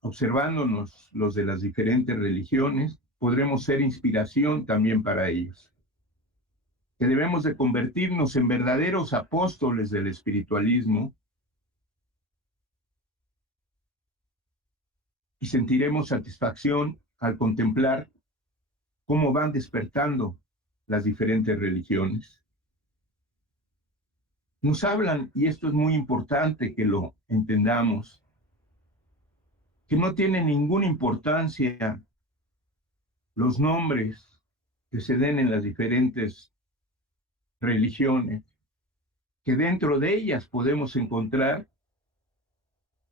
observándonos los de las diferentes religiones, podremos ser inspiración también para ellos. Que debemos de convertirnos en verdaderos apóstoles del espiritualismo y sentiremos satisfacción al contemplar cómo van despertando las diferentes religiones. Nos hablan, y esto es muy importante que lo entendamos, que no tiene ninguna importancia los nombres que se den en las diferentes religiones, que dentro de ellas podemos encontrar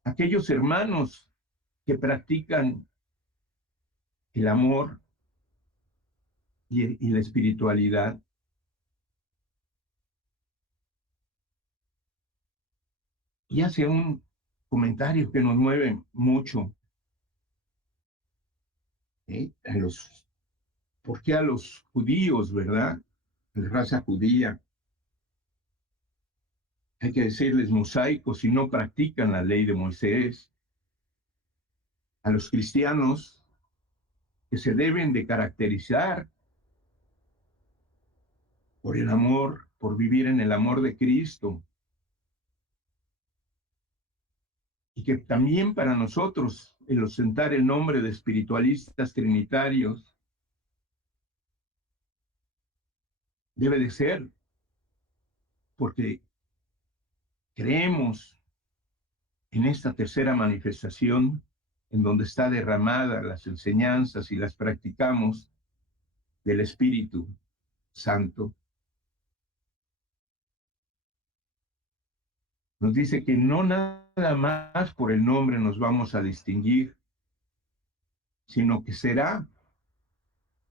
aquellos hermanos que practican el amor y la espiritualidad. Y hace un comentario que nos mueve mucho. ¿Por qué a los judíos, verdad? La raza judía, hay que decirles mosaicos si no practican la ley de Moisés. A los cristianos, que se deben de caracterizar por el amor, por vivir en el amor de Cristo. Y que también para nosotros, el ostentar el nombre de espiritualistas trinitarios, debe de ser porque creemos en esta tercera manifestación en donde está derramada las enseñanzas y las practicamos del Espíritu Santo. Nos dice que no nada más por el nombre nos vamos a distinguir, sino que será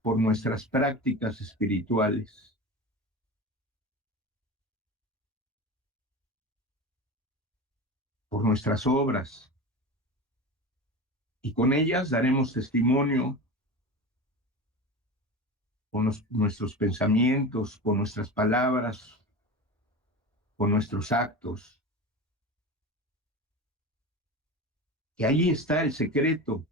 por nuestras prácticas espirituales. Por nuestras obras. Y con ellas daremos testimonio con nuestros pensamientos, con nuestras palabras, con nuestros actos. Que ahí está el secreto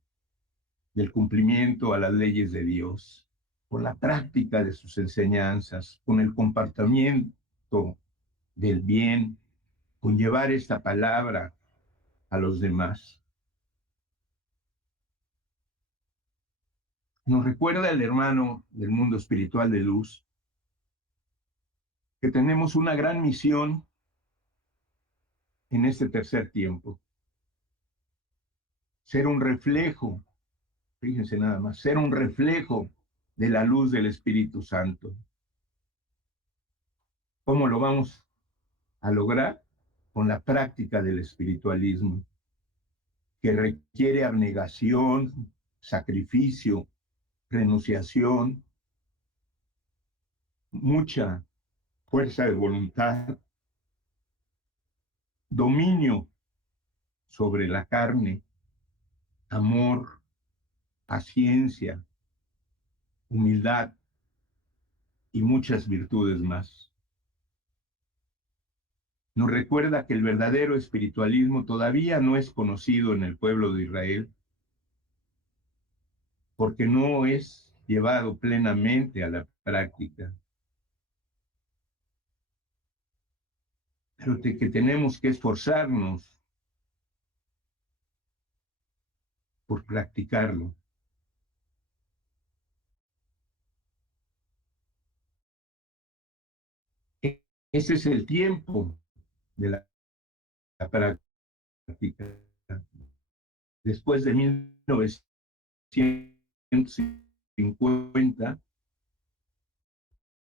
del cumplimiento a las leyes de Dios, con la práctica de sus enseñanzas, con el comportamiento del bien, con llevar esta palabra a los demás. Nos recuerda el hermano del mundo espiritual de luz que tenemos una gran misión en este tercer tiempo. Ser un reflejo, fíjense nada más, ser un reflejo de la luz del Espíritu Santo. ¿Cómo lo vamos a lograr? Con la práctica del espiritualismo, que requiere abnegación, sacrificio, renunciación, mucha fuerza de voluntad, dominio sobre la carne, amor, paciencia, humildad y muchas virtudes más. Nos recuerda que el verdadero espiritualismo todavía no es conocido en el pueblo de Israel porque no es llevado plenamente a la práctica. pero que tenemos que esforzarnos por practicarlo. Ese es el tiempo de la práctica. Después de 1950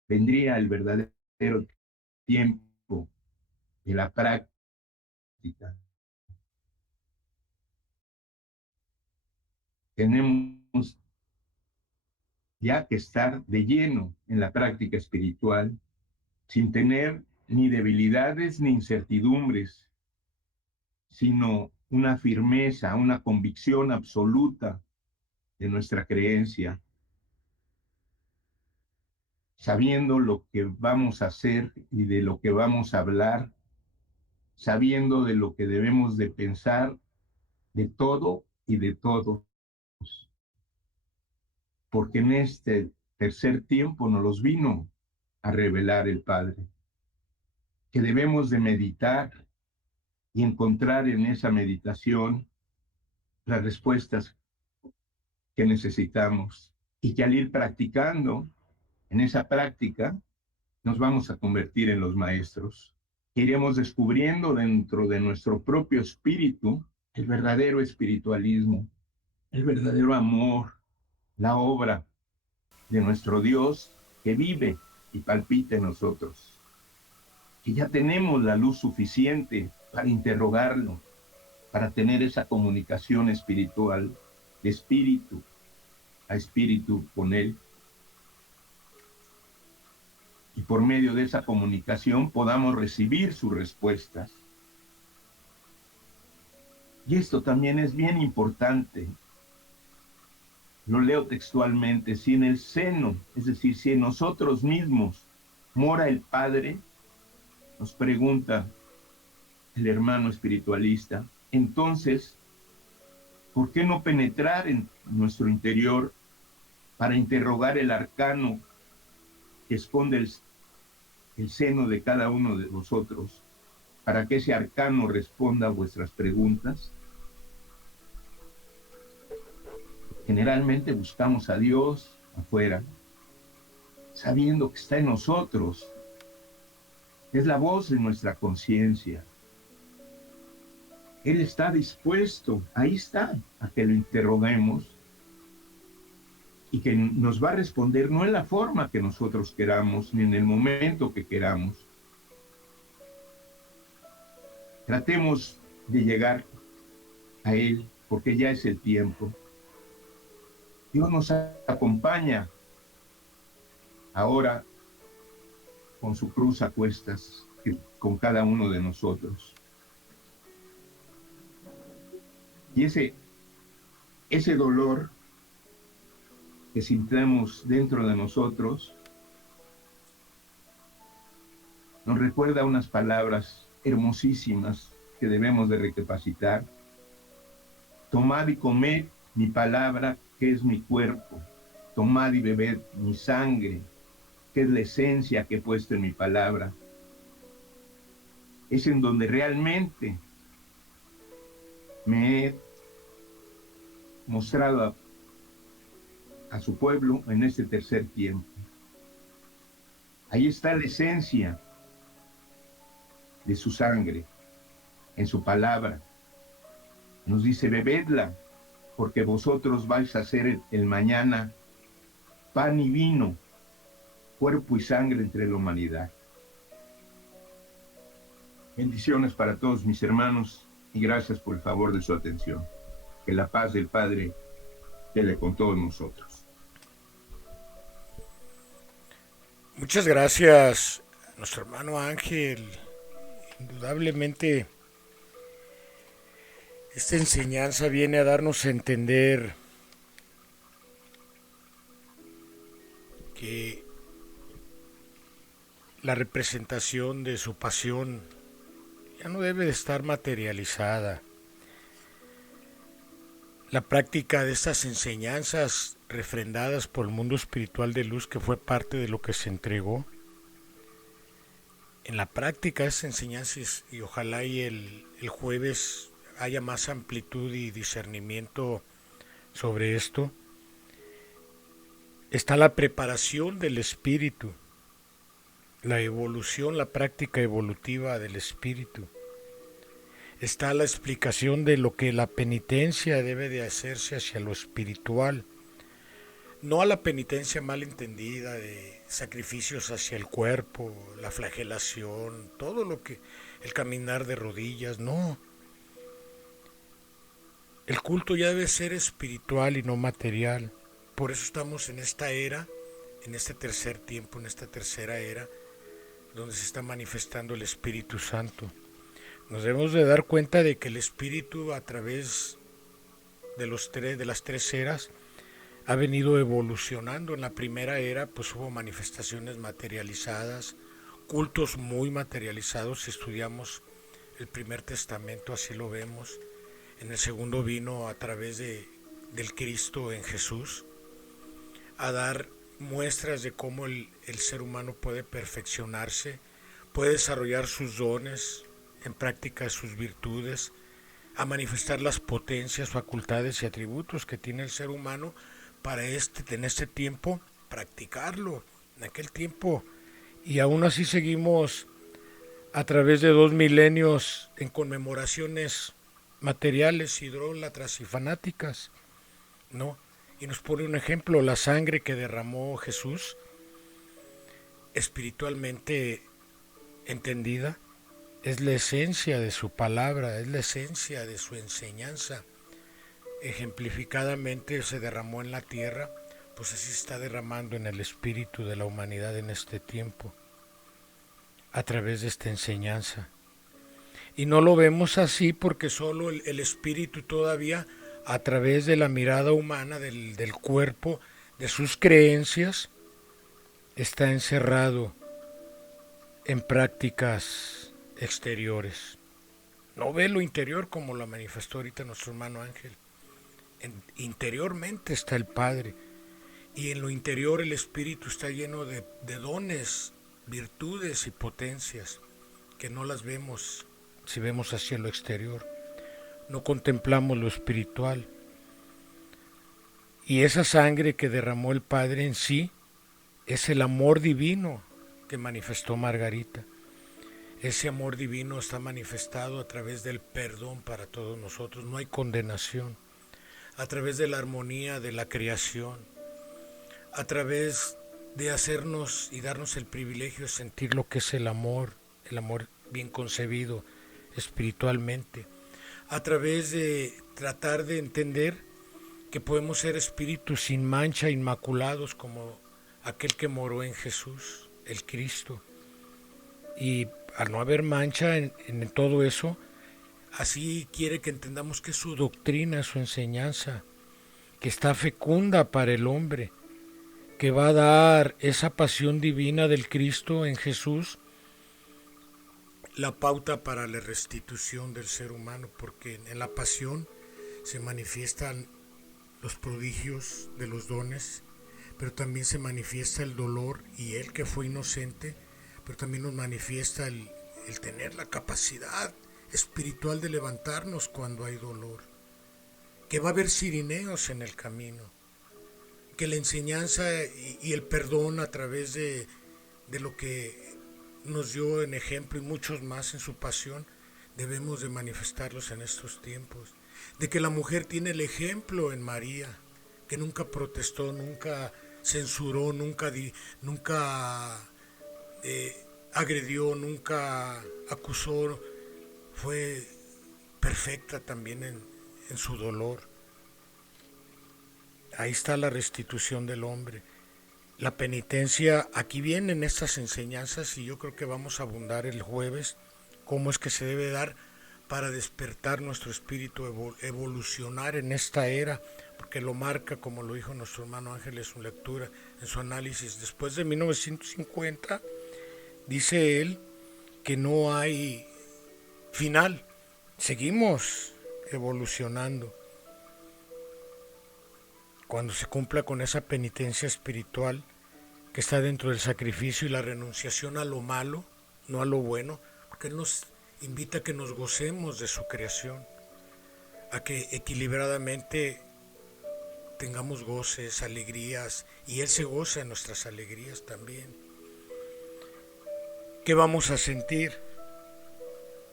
vendría el verdadero tiempo de la práctica. Tenemos ya que estar de lleno en la práctica espiritual, sin tener ni debilidades ni incertidumbres, sino una firmeza, una convicción absoluta de nuestra creencia, sabiendo lo que vamos a hacer y de lo que vamos a hablar, sabiendo de lo que debemos de pensar, de todo y de todos, porque en este tercer tiempo nos los vino a revelar el Padre, que debemos de meditar y encontrar en esa meditación las respuestas que necesitamos, y que al ir practicando, en esa práctica, nos vamos a convertir en los maestros. Iremos descubriendo dentro de nuestro propio espíritu el verdadero espiritualismo, el verdadero amor, la obra de nuestro Dios que vive y palpita en nosotros. Que ya tenemos la luz suficiente para interrogarlo, para tener esa comunicación espiritual, de espíritu a espíritu con Él. Y por medio de esa comunicación podamos recibir sus respuestas. Y esto también es bien importante. Lo leo textualmente: si en el seno, es decir, si en nosotros mismos mora el Padre, nos pregunta el hermano espiritualista, entonces, ¿por qué no penetrar en nuestro interior para interrogar el arcano que esconde el seno de cada uno de vosotros, para que ese arcano responda a vuestras preguntas? Generalmente buscamos a Dios afuera, sabiendo que está en nosotros. Es la voz de nuestra conciencia. Él está dispuesto, ahí está, a que lo interroguemos, y que nos va a responder no en la forma que nosotros queramos, ni en el momento que queramos. Tratemos de llegar a Él, porque ya es el tiempo. Dios nos acompaña ahora con su cruz a cuestas, con cada uno de nosotros. Y ese dolor que sintamos dentro de nosotros nos recuerda unas palabras hermosísimas que debemos de recapacitar. Tomad y comed mi palabra, que es mi cuerpo. Tomad y bebed mi sangre, que es la esencia que he puesto en mi palabra. Es en donde realmente me he mostrado a su pueblo en este tercer tiempo. Ahí está la esencia de su sangre, en su palabra. Nos dice: bebedla, porque vosotros vais a ser el mañana pan y vino, cuerpo y sangre entre la humanidad. Bendiciones para todos mis hermanos y gracias por el favor de su atención. Que la paz del Padre quede con todos nosotros. Muchas gracias, nuestro hermano Ángel. Indudablemente, esta enseñanza viene a darnos a entender que la representación de su pasión ya no debe de estar materializada. La práctica de estas enseñanzas refrendadas por el mundo espiritual de luz, que fue parte de lo que se entregó, en la práctica de esta enseñanza, y ojalá y el jueves haya más amplitud y discernimiento sobre esto, está la preparación del espíritu, la evolución, la práctica evolutiva del espíritu. Está la explicación de lo que la penitencia debe de hacerse hacia lo espiritual, no a la penitencia mal entendida de sacrificios hacia el cuerpo, la flagelación, todo lo que, el caminar de rodillas, no. El culto ya debe ser espiritual y no material. Por eso estamos en esta era, en este tercer tiempo, en esta tercera era, donde se está manifestando el Espíritu Santo. Nos debemos de dar cuenta de que el Espíritu, a través de las tres eras, ha venido evolucionando. En la primera era pues hubo manifestaciones materializadas, cultos muy materializados. Si estudiamos el Primer Testamento así lo vemos. En el segundo vino a través del Cristo en Jesús a dar muestras de cómo el ser humano puede perfeccionarse, puede desarrollar sus dones, en práctica sus virtudes, a manifestar las potencias, facultades y atributos que tiene el ser humano para en este tiempo practicarlo. En aquel tiempo, y aún así seguimos a través de 2 milenios en conmemoraciones materiales, idólatras y fanáticas, ¿no? Y nos pone un ejemplo, la sangre que derramó Jesús, espiritualmente entendida, es la esencia de su palabra, es la esencia de su enseñanza. Ejemplificadamente se derramó en la tierra, pues así se está derramando en el espíritu de la humanidad en este tiempo, a través de esta enseñanza. Y no lo vemos así porque solo el espíritu todavía, a través de la mirada humana, del cuerpo, de sus creencias, está encerrado en prácticas exteriores. No ve lo interior como lo manifestó ahorita nuestro hermano Ángel. Interiormente está el Padre, y en lo interior el Espíritu está lleno de dones, virtudes y potencias que no las vemos si vemos hacia lo exterior. No contemplamos lo espiritual. Y esa sangre que derramó el Padre en sí es el amor divino que manifestó Margarita. Ese amor divino está manifestado a través del perdón para todos nosotros. No hay condenación. A través de la armonía de la creación. A través de hacernos y darnos el privilegio de sentir lo que es el amor bien concebido espiritualmente. A través de tratar de entender que podemos ser espíritus sin mancha, inmaculados, como aquel que moró en Jesús, el Cristo. Y al no haber mancha en todo eso, así quiere que entendamos que su doctrina, su enseñanza, que está fecunda para el hombre, que va a dar esa pasión divina del Cristo en Jesús, la pauta para la restitución del ser humano, porque en la pasión se manifiestan los prodigios de los dones, pero también se manifiesta el dolor, y él que fue inocente, pero también nos manifiesta el tener la capacidad espiritual de levantarnos cuando hay dolor, que va a haber cirineos en el camino, que la enseñanza y el perdón a través de lo que nos dio en ejemplo y muchos más en su pasión, debemos de manifestarlos en estos tiempos, de que la mujer tiene el ejemplo en María, que nunca protestó, nunca censuró, nunca agredió, nunca acusó, fue perfecta también en su dolor. Ahí está la restitución del hombre. La penitencia, aquí vienen estas enseñanzas, y yo creo que vamos a abundar el jueves, cómo es que se debe dar para despertar nuestro espíritu, evolucionar en esta era, porque lo marca, como lo dijo nuestro hermano Ángel en su lectura, en su análisis. Después de 1950, dice él que no hay final, seguimos evolucionando. Cuando se cumpla con esa penitencia espiritual que está dentro del sacrificio y la renunciación a lo malo no a lo bueno, porque Él nos invita a que nos gocemos de su creación, a que equilibradamente tengamos goces, alegrías, y Él se goza en nuestras alegrías también. ¿Qué vamos a sentir?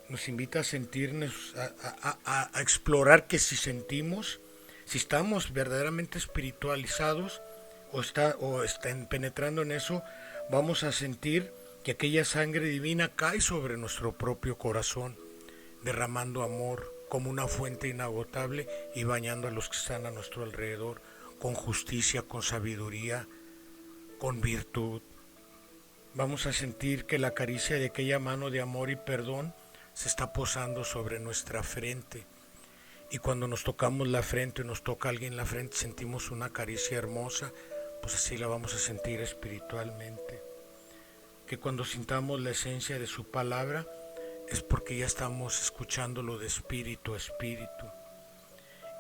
Nos invita a sentirnos, a explorar que si sentimos, si estamos verdaderamente espiritualizados o están penetrando en eso, vamos a sentir que aquella sangre divina cae sobre nuestro propio corazón, derramando amor como una fuente inagotable y bañando a los que están a nuestro alrededor con justicia, con sabiduría, con virtud. Vamos a sentir que la caricia de aquella mano de amor y perdón se está posando sobre nuestra frente. Y cuando nos tocamos la frente o nos toca alguien la frente, sentimos una caricia hermosa, pues así la vamos a sentir espiritualmente. Que cuando sintamos la esencia de su palabra, es porque ya estamos escuchándolo de espíritu a espíritu.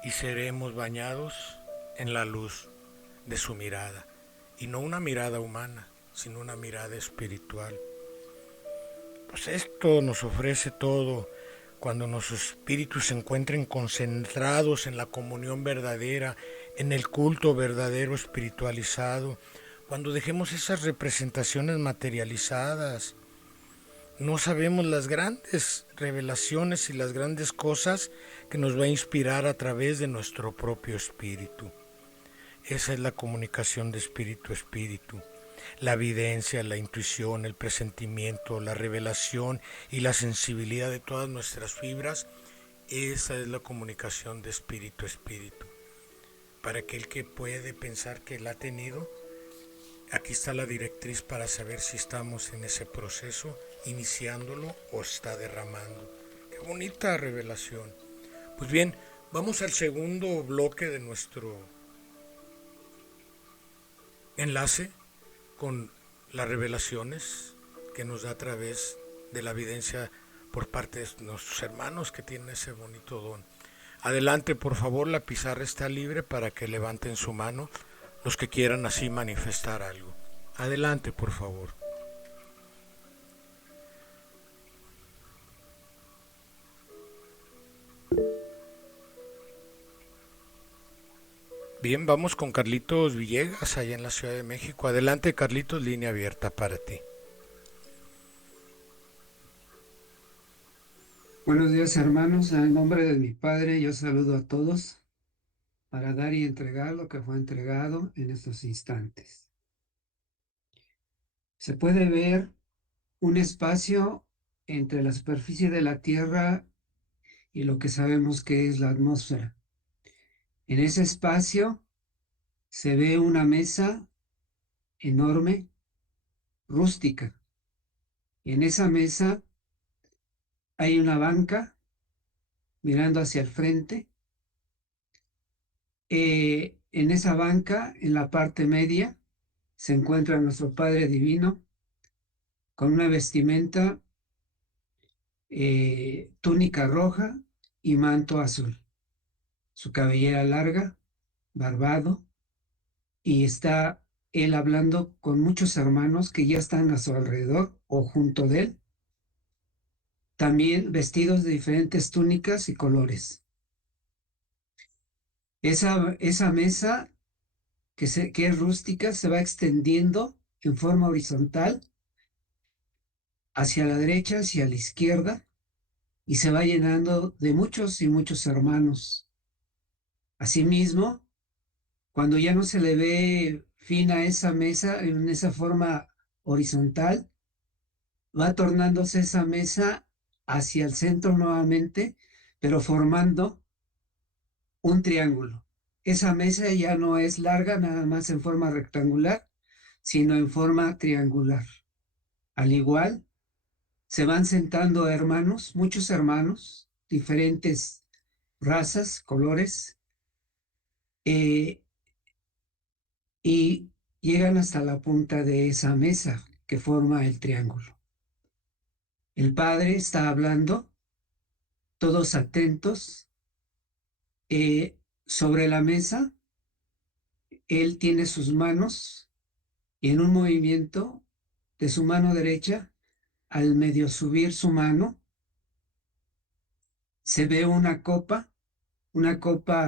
Y seremos bañados en la luz de su mirada. Y no una mirada humana, sino una mirada espiritual. Pues esto nos ofrece todo cuando nuestros espíritus se encuentren concentrados en la comunión verdadera, en el culto verdadero espiritualizado, cuando dejemos esas representaciones materializadas. No sabemos las grandes revelaciones y las grandes cosas que nos va a inspirar a través de nuestro propio espíritu. Esa es la comunicación de espíritu a espíritu. La evidencia, la intuición, el presentimiento, la revelación y la sensibilidad de todas nuestras fibras, esa es la comunicación de espíritu a espíritu. Para aquel que puede pensar que la ha tenido, aquí está la directriz para saber si estamos en ese proceso, iniciándolo o está derramando. Qué bonita revelación. Pues bien, vamos al segundo bloque de nuestro enlace con las revelaciones que nos da a través de la evidencia por parte de nuestros hermanos que tienen ese bonito don. Adelante, por favor, la pizarra está libre para que levanten su mano los que quieran así manifestar algo. Adelante, por favor. Bien, vamos con Carlitos Villegas, allá en la Ciudad de México. Adelante, Carlitos, línea abierta para ti. Buenos días, hermanos. En el nombre de mi Padre, yo saludo a todos para dar y entregar lo que fue entregado en estos instantes. Se puede ver un espacio entre la superficie de la Tierra y lo que sabemos que es la atmósfera. En ese espacio se ve una mesa enorme, rústica. En esa mesa hay una banca mirando hacia el frente. En esa banca, en la parte media, se encuentra nuestro Padre Divino con una vestimenta, túnica roja y manto azul, su cabellera larga, barbado, y está él hablando con muchos hermanos que ya están a su alrededor o junto de él, también vestidos de diferentes túnicas y colores. Esa mesa que es rústica se va extendiendo en forma horizontal hacia la derecha, hacia la izquierda, y se va llenando de muchos y muchos hermanos. Asimismo, cuando ya no se le ve fin a esa mesa en esa forma horizontal, va tornándose esa mesa hacia el centro nuevamente, pero formando un triángulo. Esa mesa ya no es larga nada más en forma rectangular, sino en forma triangular. Al igual, se van sentando hermanos, muchos hermanos, diferentes razas, colores, y llegan hasta la punta de esa mesa que forma el triángulo. El Padre está hablando, todos atentos. Sobre la mesa, Él tiene sus manos y en un movimiento de su mano derecha al medio subir su mano, se ve una copa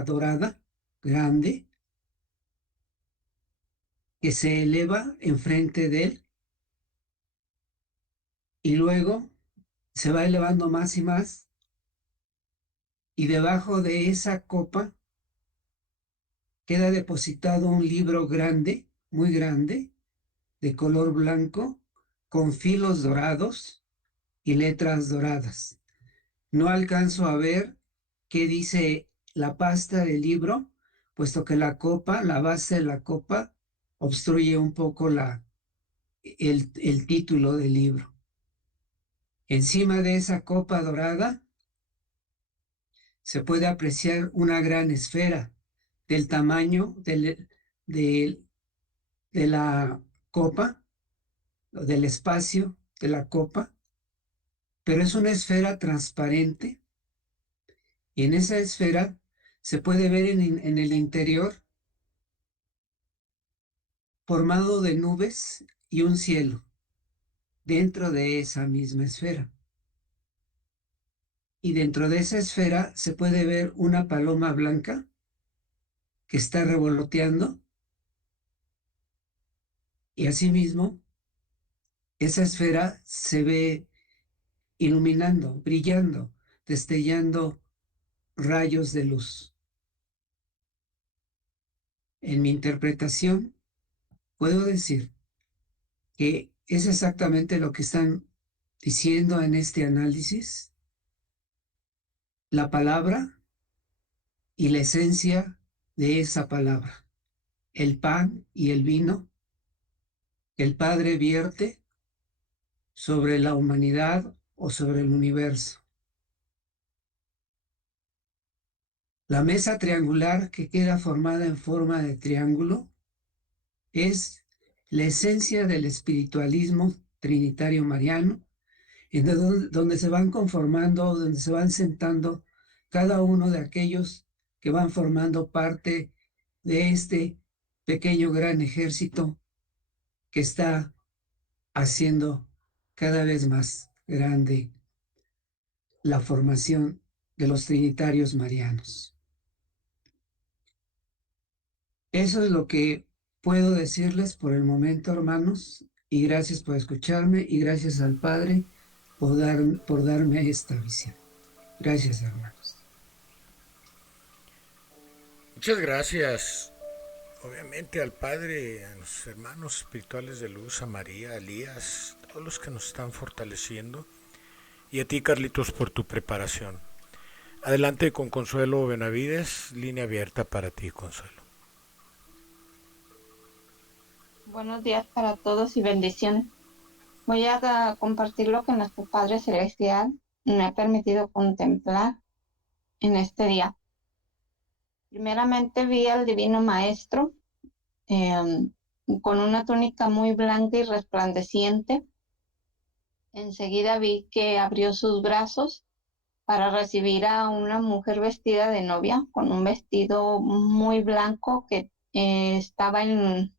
dorada, grande, que se eleva enfrente de él y luego se va elevando más y más, y debajo de esa copa queda depositado un libro grande, muy grande, de color blanco, con filos dorados y letras doradas. No alcanzo a ver qué dice la pasta del libro, puesto que la base de la copa, obstruye un poco el título del libro. Encima de esa copa dorada se puede apreciar una gran esfera del tamaño de, de la copa, del espacio de la copa, pero es una esfera transparente, y en esa esfera se puede ver en el interior formado de nubes y un cielo dentro de esa misma esfera. Y dentro de esa esfera se puede ver una paloma blanca que está revoloteando, y asimismo esa esfera se ve iluminando, brillando, destellando rayos de luz. En mi interpretación, puedo decir que es exactamente lo que están diciendo en este análisis, la palabra y la esencia de esa palabra, el pan y el vino, que el Padre vierte sobre la humanidad o sobre el universo. La mesa triangular que queda formada en forma de triángulo es la esencia del espiritualismo trinitario mariano, en donde se van conformando, donde se van sentando cada uno de aquellos que van formando parte de este pequeño gran ejército que está haciendo cada vez más grande la formación de los trinitarios marianos. Eso es lo que puedo decirles por el momento, hermanos, y gracias por escucharme, y gracias al Padre por darme esta visión. Gracias, hermanos. Muchas gracias, obviamente, al Padre, a los hermanos espirituales de luz, a María, a Elías, todos los que nos están fortaleciendo, y a ti, Carlitos, por tu preparación. Adelante con Consuelo Benavides, línea abierta para ti, Consuelo. Buenos días para todos y bendiciones. Voy a compartir lo que nuestro Padre Celestial me ha permitido contemplar en este día. Primeramente vi al Divino Maestro con una túnica muy blanca y resplandeciente. Enseguida vi que abrió sus brazos para recibir a una mujer vestida de novia con un vestido muy blanco que estaba en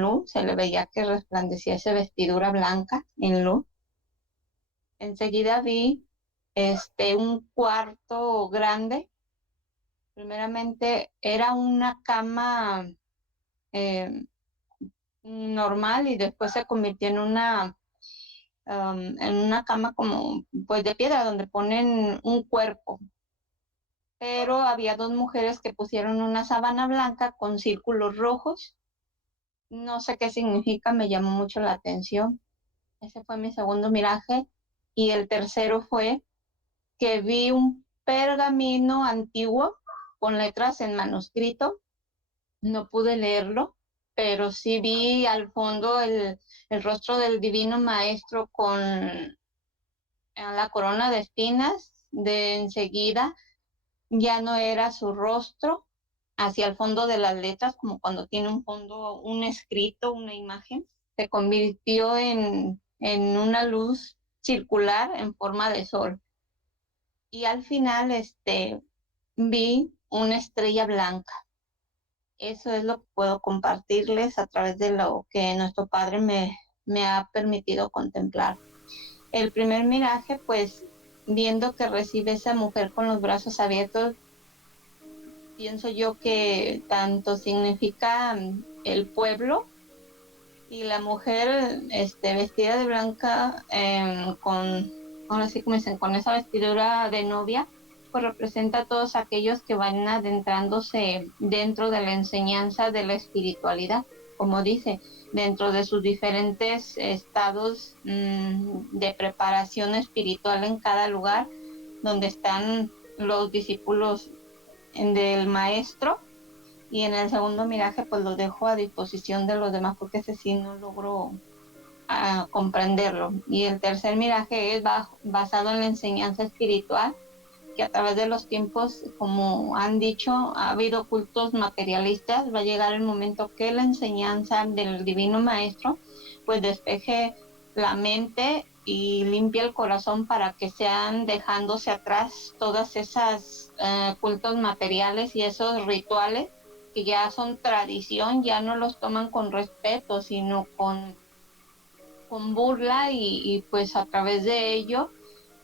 luz. Se le veía que resplandecía esa vestidura blanca en luz. Enseguida vi un cuarto grande. Primeramente era una cama normal, y después se convirtió en una cama como pues de piedra donde ponen un cuerpo. Pero había dos mujeres que pusieron una sábana blanca con círculos rojos. No sé qué significa, me llamó mucho la atención. Ese fue mi segundo miraje. Y el tercero fue que vi un pergamino antiguo con letras en manuscrito. No pude leerlo, pero sí vi al fondo el rostro del Divino Maestro con la corona de espinas. De enseguida ya no era su rostro hacia el fondo de las letras, como cuando tiene un fondo, un escrito, una imagen. Se convirtió en una luz circular en forma de sol. Y al final vi una estrella blanca. Eso es lo que puedo compartirles a través de lo que nuestro Padre me ha permitido contemplar. El primer miraje, pues viendo que recibe esa mujer con los brazos abiertos, pienso yo que tanto significa el pueblo y la mujer vestida de blanca ahora sí como dicen, con esa vestidura de novia, pues representa a todos aquellos que van adentrándose dentro de la enseñanza de la espiritualidad, como dice, dentro de sus diferentes estados de preparación espiritual en cada lugar donde están los discípulos del maestro. Y en el segundo miraje pues lo dejo a disposición de los demás porque ese sí no logro comprenderlo. Y el tercer miraje es basado en la enseñanza espiritual, que a través de los tiempos, como han dicho, ha habido cultos materialistas. Va a llegar el momento que la enseñanza del divino maestro pues despeje la mente y limpie el corazón para que sean dejándose atrás todas esas cultos materiales y esos rituales que ya son tradición, ya no los toman con respeto, sino con burla y pues a través de ello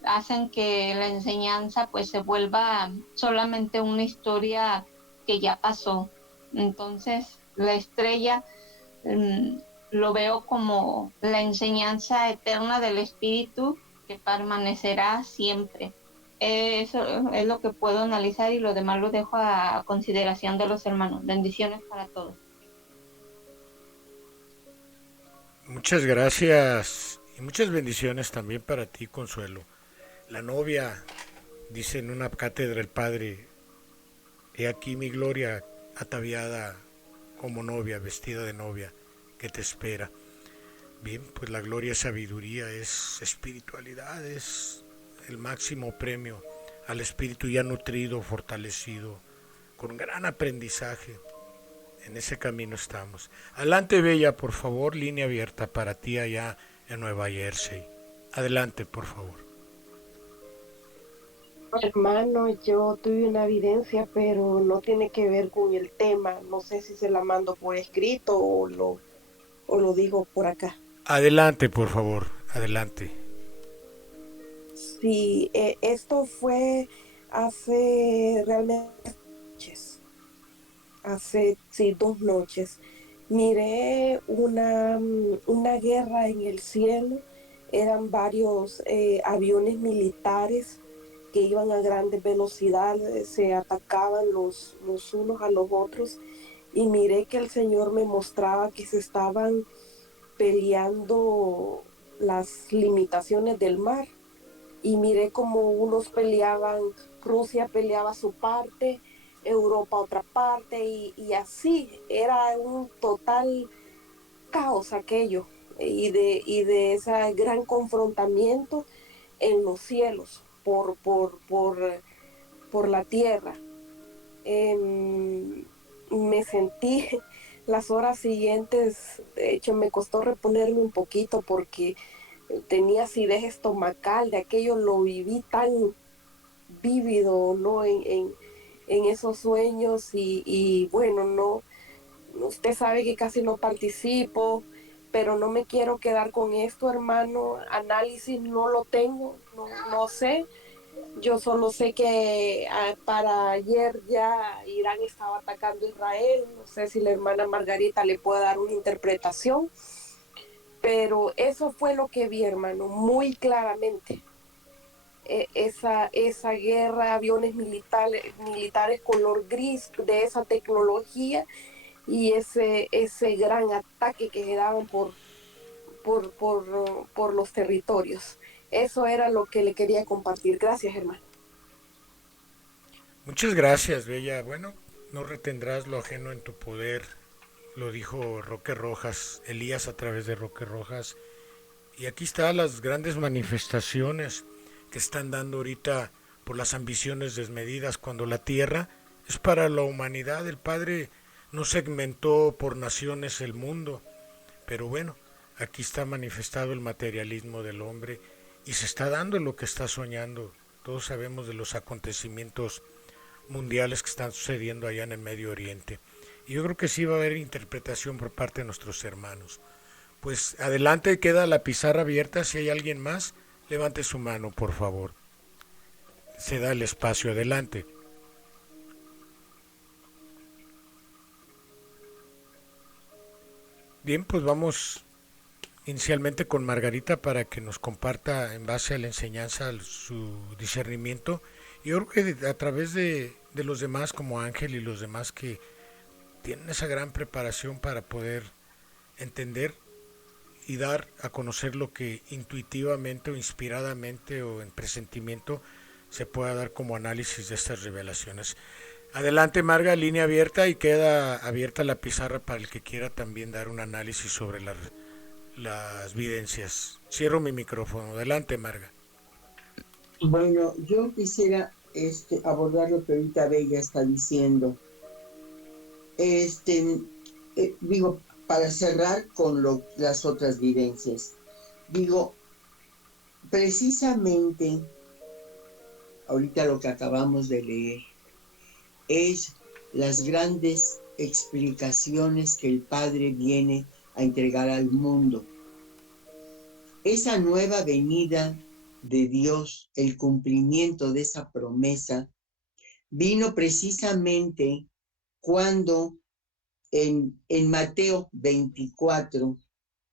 hacen que la enseñanza pues se vuelva solamente una historia que ya pasó. Entonces la estrella lo veo como la enseñanza eterna del espíritu que permanecerá siempre. Eso es lo que puedo analizar y lo demás lo dejo a consideración de los hermanos. Bendiciones para todos. Muchas gracias y muchas bendiciones también para ti, Consuelo. La novia, dice en una cátedra el padre, he aquí mi gloria ataviada como novia, vestida de novia, que te espera. Bien, pues la gloria es sabiduría, es espiritualidad, es el máximo premio al espíritu ya nutrido, fortalecido, con gran aprendizaje. En ese camino estamos. Adelante, Bella, por favor, línea abierta para ti allá en Nueva Jersey. Adelante, por favor. Hermano, yo tuve una evidencia, pero no tiene que ver con el tema. No sé si se la mando por escrito o lo digo por acá. Adelante, por favor, adelante. Sí, esto fue hace realmente noches, hace sí, 2 noches. Miré una guerra en el cielo. Eran varios aviones militares que iban a grandes velocidades, se atacaban los unos a los otros, y miré que el Señor me mostraba que se estaban peleando las limitaciones del mar, y miré como unos peleaban, Rusia peleaba su parte, Europa otra parte, y así era un total caos aquello, y de ese gran confrontamiento en los cielos por la tierra. Me sentí las horas siguientes, de hecho me costó reponerme un poquito porque tenía acidez estomacal, de aquello lo viví tan vívido, ¿no? En esos sueños, y bueno, no, usted sabe que casi no participo, pero no me quiero quedar con esto, hermano. Análisis no lo tengo, no sé. Yo solo sé que para ayer ya Irán estaba atacando a Israel. No sé si la hermana Margarita le puede dar una interpretación, pero eso fue lo que vi, hermano, muy claramente. Esa guerra, aviones militares color gris de esa tecnología, y ese gran ataque que se daban por los territorios. Eso era lo que le quería compartir. Gracias, hermano. Muchas gracias, Bella. Bueno, no retendrás lo ajeno en tu poder, lo dijo Roque Rojas, Elías a través de Roque Rojas. Y aquí están las grandes manifestaciones que están dando ahorita por las ambiciones desmedidas, cuando la tierra es para la humanidad. El Padre no segmentó por naciones el mundo, pero bueno, aquí está manifestado el materialismo del hombre y se está dando lo que está soñando. Todos sabemos de los acontecimientos mundiales que están sucediendo allá en el Medio Oriente. Y yo creo que sí va a haber interpretación por parte de nuestros hermanos. Pues adelante, queda la pizarra abierta. Si hay alguien más, levante su mano, por favor. Se da el espacio, adelante. Bien, pues vamos inicialmente con Margarita para que nos comparta en base a la enseñanza su discernimiento. Y yo creo que a través de los demás como Ángel y los demás que tienen esa gran preparación para poder entender y dar a conocer lo que intuitivamente o inspiradamente o en presentimiento se pueda dar como análisis de estas revelaciones. Adelante, Marga, línea abierta, y queda abierta la pizarra para el que quiera también dar un análisis sobre las videncias. Cierro mi micrófono. Adelante, Marga. Bueno, yo quisiera abordar lo que ahorita Bella está diciendo. Digo, para cerrar con las otras vivencias. Digo, precisamente, ahorita lo que acabamos de leer es las grandes explicaciones que el Padre viene a entregar al mundo. Esa nueva venida de Dios, el cumplimiento de esa promesa, vino precisamente cuando en Mateo 24,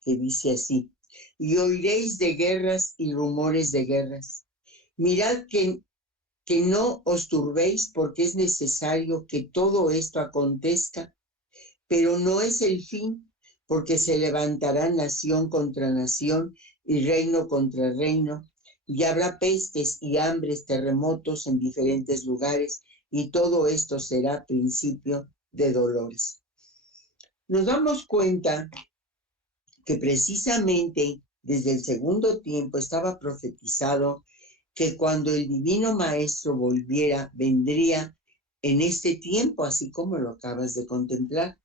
que dice así: y oiréis de guerras y rumores de guerras. Mirad que no os turbéis, porque es necesario que todo esto acontezca, pero no es el fin, porque se levantará nación contra nación y reino contra reino, y habrá pestes y hambres, terremotos en diferentes lugares, y todo esto será principio de dolores. Nos damos cuenta que precisamente desde el segundo tiempo estaba profetizado que cuando el Divino Maestro volviera, vendría en este tiempo, así como lo acabas de contemplar.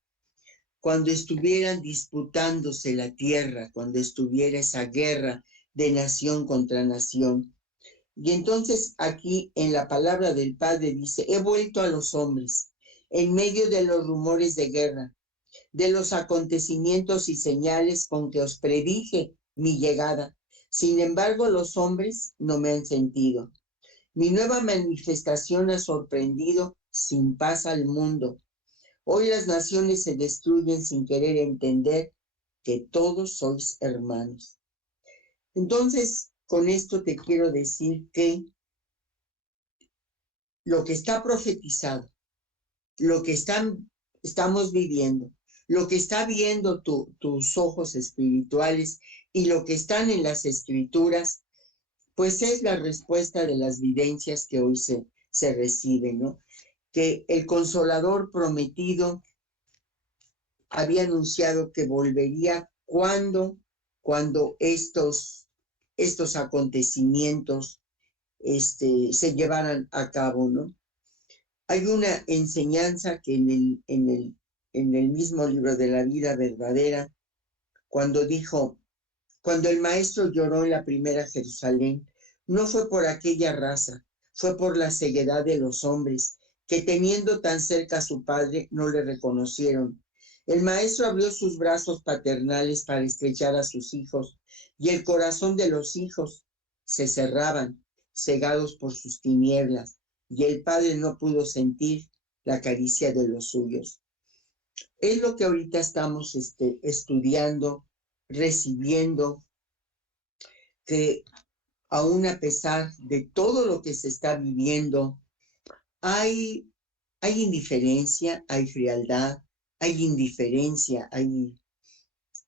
Cuando estuvieran disputándose la tierra, cuando estuviera esa guerra de nación contra nación. Y entonces aquí en la palabra del Padre dice: he vuelto a los hombres en medio de los rumores de guerra, de los acontecimientos y señales con que os predije mi llegada. Sin embargo, los hombres no me han sentido. Mi nueva manifestación ha sorprendido sin paz al mundo. Hoy las naciones se destruyen sin querer entender que todos sois hermanos. Entonces, con esto te quiero decir que lo que está profetizado, lo que estamos viviendo, lo que está viendo tus ojos espirituales y lo que están en las escrituras, pues es la respuesta de las vivencias que hoy se reciben, ¿no? Que el Consolador prometido había anunciado que volvería cuando estos acontecimientos se llevaran a cabo, ¿no? Hay una enseñanza que en el mismo libro de la vida verdadera, cuando dijo: cuando el Maestro lloró en la primera Jerusalén, no fue por aquella raza, fue por la ceguedad de los hombres, que teniendo tan cerca a su Padre, no le reconocieron. El Maestro abrió sus brazos paternales para estrechar a sus hijos, y el corazón de los hijos se cerraban, cegados por sus tinieblas, y el Padre no pudo sentir la caricia de los suyos. Es lo que ahorita estamos estudiando, recibiendo, que aún a pesar de todo lo que se está viviendo, hay indiferencia, hay frialdad, hay indiferencia,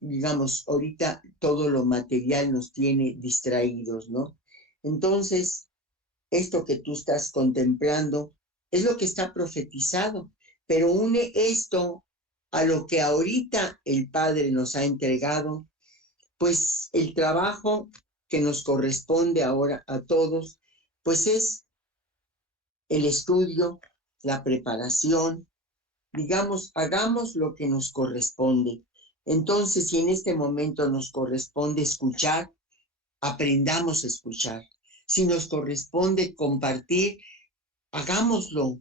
digamos, ahorita todo lo material nos tiene distraídos, ¿no? Entonces, esto que tú estás contemplando es lo que está profetizado, pero une esto a lo que ahorita el Padre nos ha entregado, pues el trabajo que nos corresponde ahora a todos, pues es el estudio, la preparación, digamos, hagamos lo que nos corresponde. Entonces, si en este momento nos corresponde escuchar, aprendamos a escuchar. Si nos corresponde compartir, hagámoslo.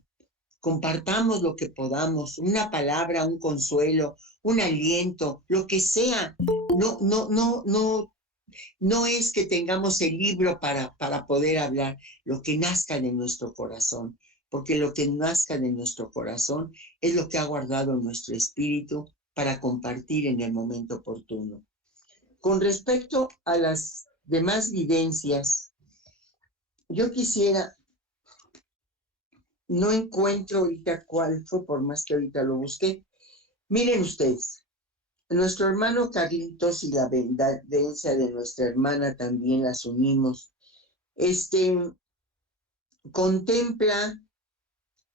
Compartamos lo que podamos, una palabra, un consuelo, un aliento, lo que sea. No No es que tengamos el libro para poder hablar, lo que nazca de nuestro corazón, porque lo que nazca de nuestro corazón es lo que ha guardado nuestro espíritu para compartir en el momento oportuno. Con respecto a las demás vivencias, yo quisiera, no encuentro ahorita cuál fue, por más que ahorita lo busqué. Miren ustedes, nuestro hermano Carlitos y la vivencia de nuestra hermana también las unimos. Contempla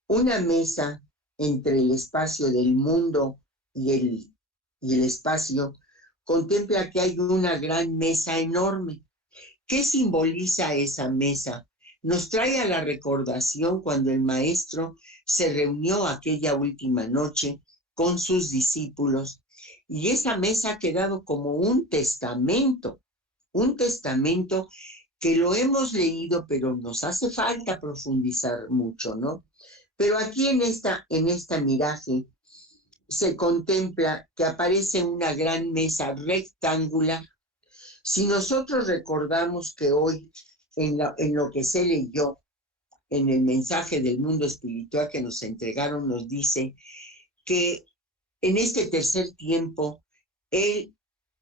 una mesa entre el espacio del mundo y el espacio, contempla que hay una gran mesa enorme. ¿Qué simboliza esa mesa? Nos trae a la recordación cuando el maestro se reunió aquella última noche con sus discípulos y esa mesa ha quedado como un testamento que lo hemos leído, pero nos hace falta profundizar mucho, ¿no? Pero aquí en esta miraje se contempla que aparece una gran mesa rectangular. Si nosotros recordamos que hoy, en lo que se leyó, en el mensaje del mundo espiritual que nos entregaron, nos dice que en este tercer tiempo, Él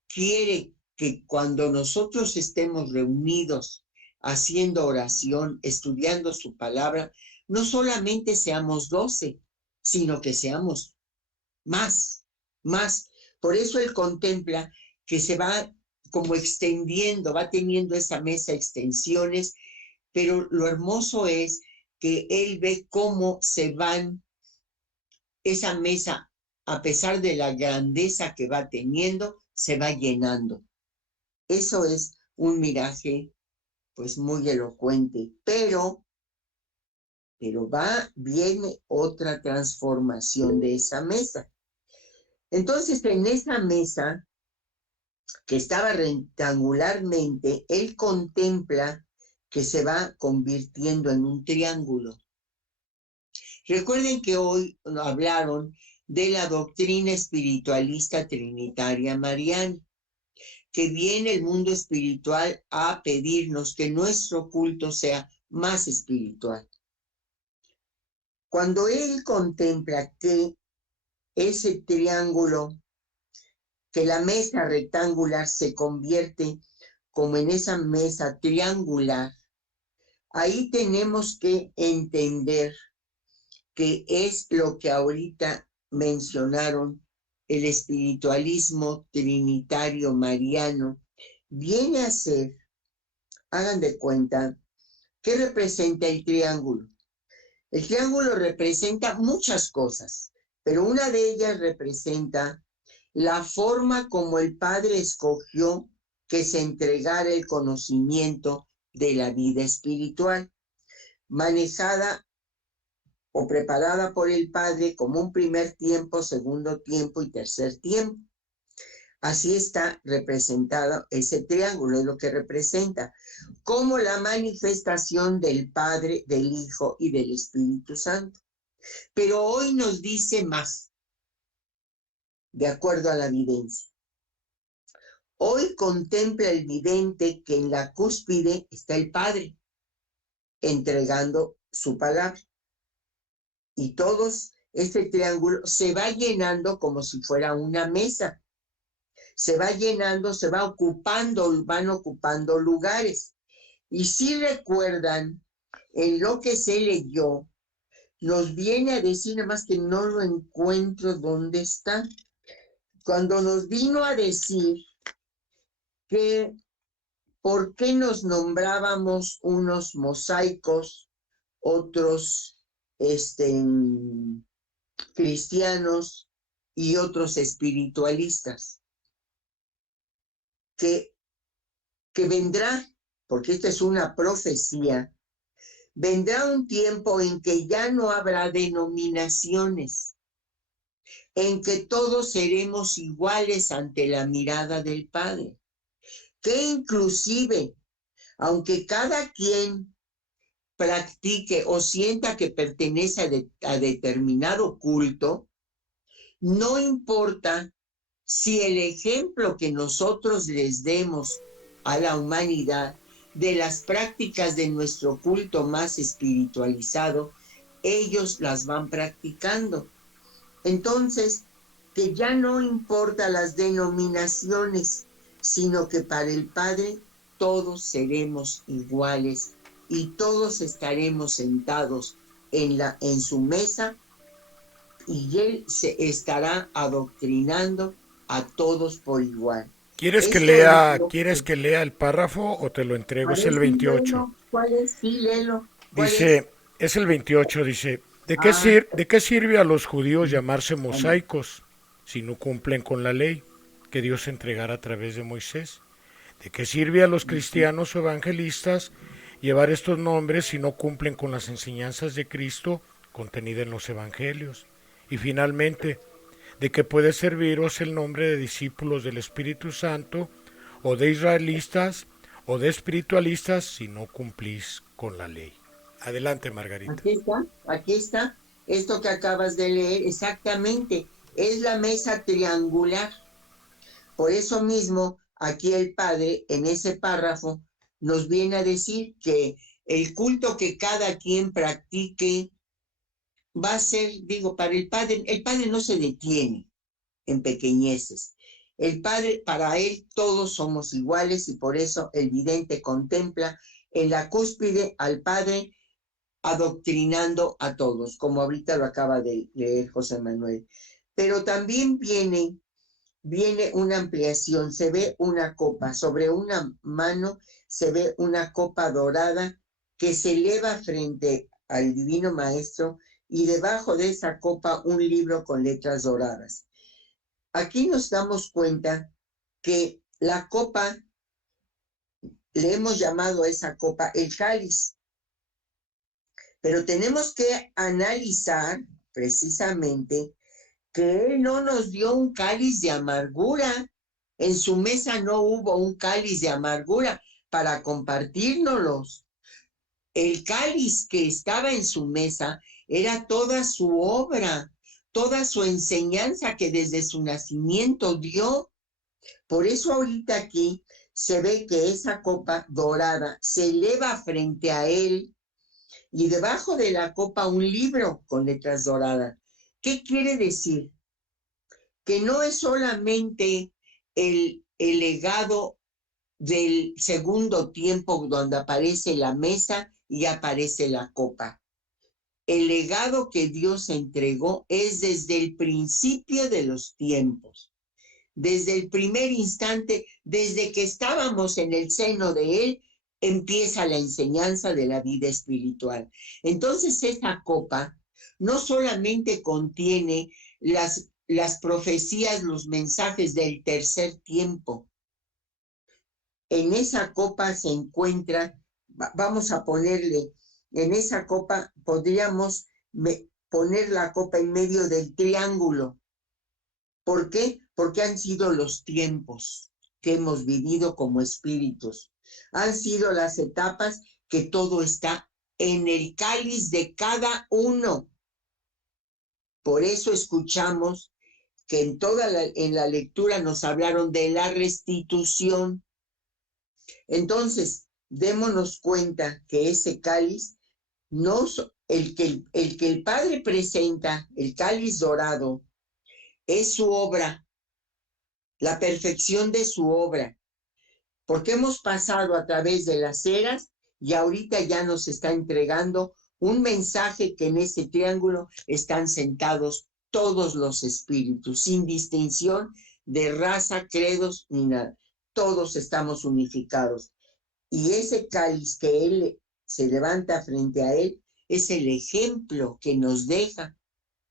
quiere que cuando nosotros estemos reunidos haciendo oración, estudiando su palabra, no solamente seamos 12, sino que seamos más. Por eso Él contempla que se va como extendiendo, va teniendo esa mesa extensiones, pero lo hermoso es que Él ve cómo se van esa mesa, a pesar de la grandeza que va teniendo, se va llenando. Eso es un miraje pues muy elocuente, pero viene otra transformación de esa mesa. Entonces, en esa mesa, que estaba rectangularmente, él contempla que se va convirtiendo en un triángulo. Recuerden que hoy hablaron de la doctrina espiritualista trinitaria mariana, que viene el mundo espiritual a pedirnos que nuestro culto sea más espiritual. Cuando él contempla que ese triángulo, que la mesa rectangular se convierte como en esa mesa triangular, ahí tenemos que entender que es lo que ahorita mencionaron, el espiritualismo trinitario mariano, viene a ser, hagan de cuenta, ¿qué representa el triángulo? El triángulo representa muchas cosas, pero una de ellas representa la forma como el Padre escogió que se entregara el conocimiento de la vida espiritual, manejada o preparada por el Padre como un primer tiempo, segundo tiempo y tercer tiempo. Así está representado ese triángulo, es lo que representa, como la manifestación del Padre, del Hijo y del Espíritu Santo. Pero hoy nos dice más, de acuerdo a la evidencia. Hoy contempla el vidente que en la cúspide está el Padre, entregando su palabra. Y todos, este triángulo se va llenando como si fuera una mesa. Se va llenando, se va ocupando, van ocupando lugares. Y si recuerdan, en lo que se leyó, nos viene a decir, nada más que no lo encuentro dónde está, cuando nos vino a decir que por qué nos nombrábamos unos mosaicos, otros cristianos y otros espiritualistas, que vendrá, porque esta es una profecía, vendrá un tiempo en que ya no habrá denominaciones, en que todos seremos iguales ante la mirada del Padre, que inclusive, aunque cada quien practique o sienta que pertenece a determinado culto, no importa si el ejemplo que nosotros les demos a la humanidad de las prácticas de nuestro culto más espiritualizado, ellos las van practicando. Entonces, que ya no importa las denominaciones, sino que para el Padre todos seremos iguales y todos estaremos sentados en su mesa y Él se estará adoctrinando a todos por igual. ¿Quieres que Esto es lea, lo quieres que... que lea el párrafo o te lo entrego? A Es ver, el sí, 28. léelo. ¿Cuál es? Sí, léelo. ¿Cuál es? Dice, es el 28, dice, Ah, ¿de qué sirve a los judíos llamarse mosaicos si no cumplen con la ley que Dios entregara a través de Moisés? ¿De qué sirve a los cristianos o evangelistas llevar estos nombres si no cumplen con las enseñanzas de Cristo contenidas en los evangelios? Y finalmente, ¿de qué puede serviros el nombre de discípulos del Espíritu Santo o de israelitas o de espiritualistas si no cumplís con la ley? Adelante, Margarita. aquí está. Esto que acabas de leer, exactamente, es la mesa triangular. Por eso mismo, aquí el Padre, en ese párrafo, nos viene a decir que el culto que cada quien practique va a ser, digo, para el Padre no se detiene en pequeñeces. El Padre, para Él todos somos iguales y por eso el vidente contempla en la cúspide al Padre adoctrinando a todos, como ahorita lo acaba de leer José Manuel. Pero también viene una ampliación, se ve una copa, sobre una mano se ve una copa dorada que se eleva frente al Divino Maestro y debajo de esa copa un libro con letras doradas. Aquí nos damos cuenta que la copa, le hemos llamado a esa copa el cáliz, pero tenemos que analizar precisamente que Él no nos dio un cáliz de amargura. En su mesa no hubo un cáliz de amargura para compartírnoslos. El cáliz que estaba en su mesa era toda su obra, toda su enseñanza que desde su nacimiento dio. Por eso ahorita aquí se ve que esa copa dorada se eleva frente a él y debajo de la copa un libro con letras doradas. ¿Qué quiere decir? Que no es solamente el legado del segundo tiempo donde aparece la mesa y aparece la copa. El legado que Dios entregó es desde el principio de los tiempos, desde el primer instante, desde que estábamos en el seno de Él, empieza la enseñanza de la vida espiritual. Entonces esa copa no solamente contiene las profecías, los mensajes del tercer tiempo. En esa copa se encuentra, vamos a ponerle, en esa copa podríamos poner la copa en medio del triángulo. ¿Por qué? Porque han sido los tiempos que hemos vivido como espíritus. Han sido las etapas que todo está en el cáliz de cada uno. Por eso escuchamos que en la lectura nos hablaron de la restitución. Entonces, démonos cuenta que ese cáliz, no, el que el Padre presenta, el cáliz dorado, es su obra, la perfección de su obra, porque hemos pasado a través de las eras y ahorita ya nos está entregando un mensaje que en ese triángulo están sentados todos los espíritus, sin distinción de raza, credos ni nada. Todos estamos unificados. Y ese cáliz que Él se levanta frente a Él es el ejemplo que nos deja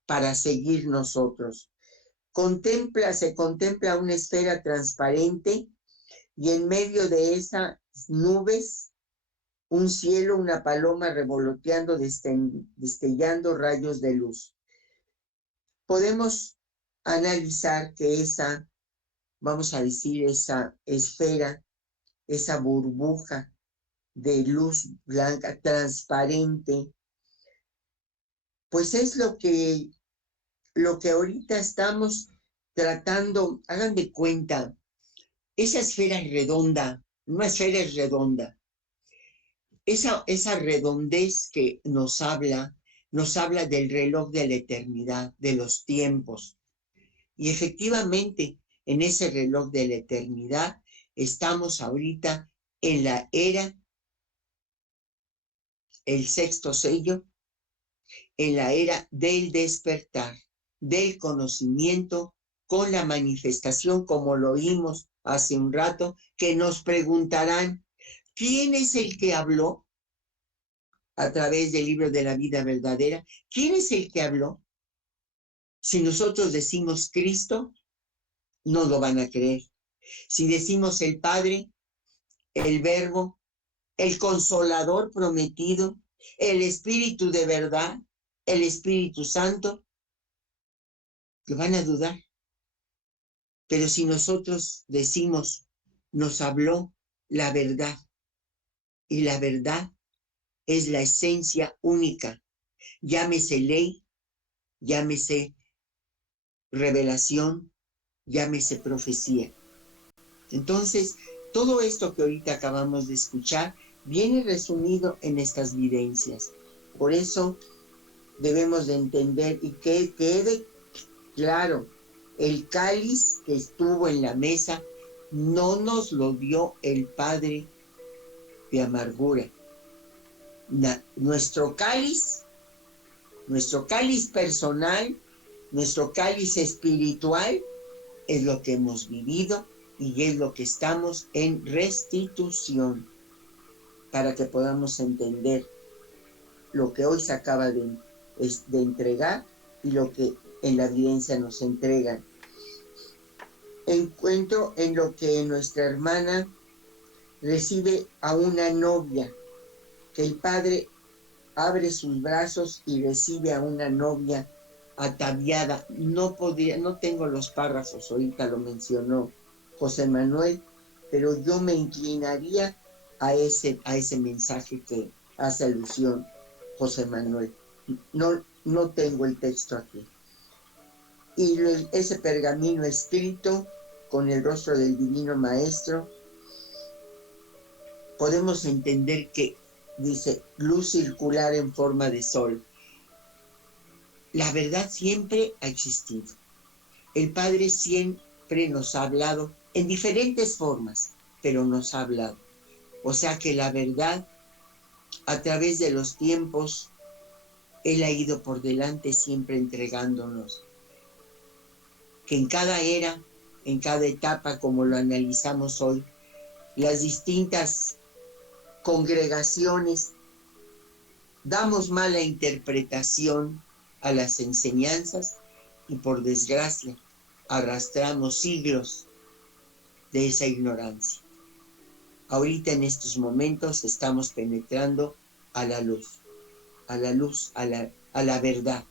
para seguir nosotros. Se contempla una esfera transparente y en medio de esas nubes, un cielo, una paloma revoloteando, destellando rayos de luz. Podemos analizar que vamos a decir, esa esfera, esa burbuja de luz blanca, transparente, pues es lo que ahorita estamos tratando. Hagan de cuenta, esa esfera es redonda, Una esfera es redonda. Esa redondez que nos habla del reloj de la eternidad, de los tiempos. Y efectivamente, en ese reloj de la eternidad, estamos ahorita en la era, el sexto sello, en la era del despertar, del conocimiento, con la manifestación, como lo oímos hace un rato, que nos preguntarán, ¿quién es el que habló a través del libro de la vida verdadera? ¿Quién es el que habló? Si nosotros decimos Cristo, no lo van a creer. Si decimos el Padre, el Verbo, el Consolador prometido, el Espíritu de verdad, el Espíritu Santo, lo van a dudar. Pero si nosotros decimos, nos habló la verdad, y la verdad es la esencia única, llámese ley, llámese revelación, llámese profecía. Entonces, todo esto que ahorita acabamos de escuchar viene resumido en estas vivencias. Por eso debemos de entender y que quede claro, el cáliz que estuvo en la mesa no nos lo dio el Padre de amargura. Nuestro cáliz personal, nuestro cáliz espiritual es lo que hemos vivido y es lo que estamos en restitución para que podamos entender lo que hoy se acaba de entregar y lo que en la evidencia nos entregan. Encuentro en lo que nuestra hermana recibe a una novia, que el padre abre sus brazos y recibe a una novia ataviada. No tengo los párrafos, ahorita lo mencionó José Manuel, pero yo me inclinaría a ese mensaje que hace alusión José Manuel. No tengo el texto aquí. Y ese pergamino escrito con el rostro del Divino Maestro, podemos entender que dice luz circular en forma de sol. La verdad siempre ha existido. El Padre siempre nos ha hablado en diferentes formas, pero nos ha hablado. O sea que la verdad, a través de los tiempos, Él ha ido por delante siempre entregándonos. Que en cada era, en cada etapa, como lo analizamos hoy, las distintas congregaciones damos mala interpretación a las enseñanzas y por desgracia arrastramos siglos de esa ignorancia. Ahorita en estos momentos estamos penetrando a la luz, a la verdad.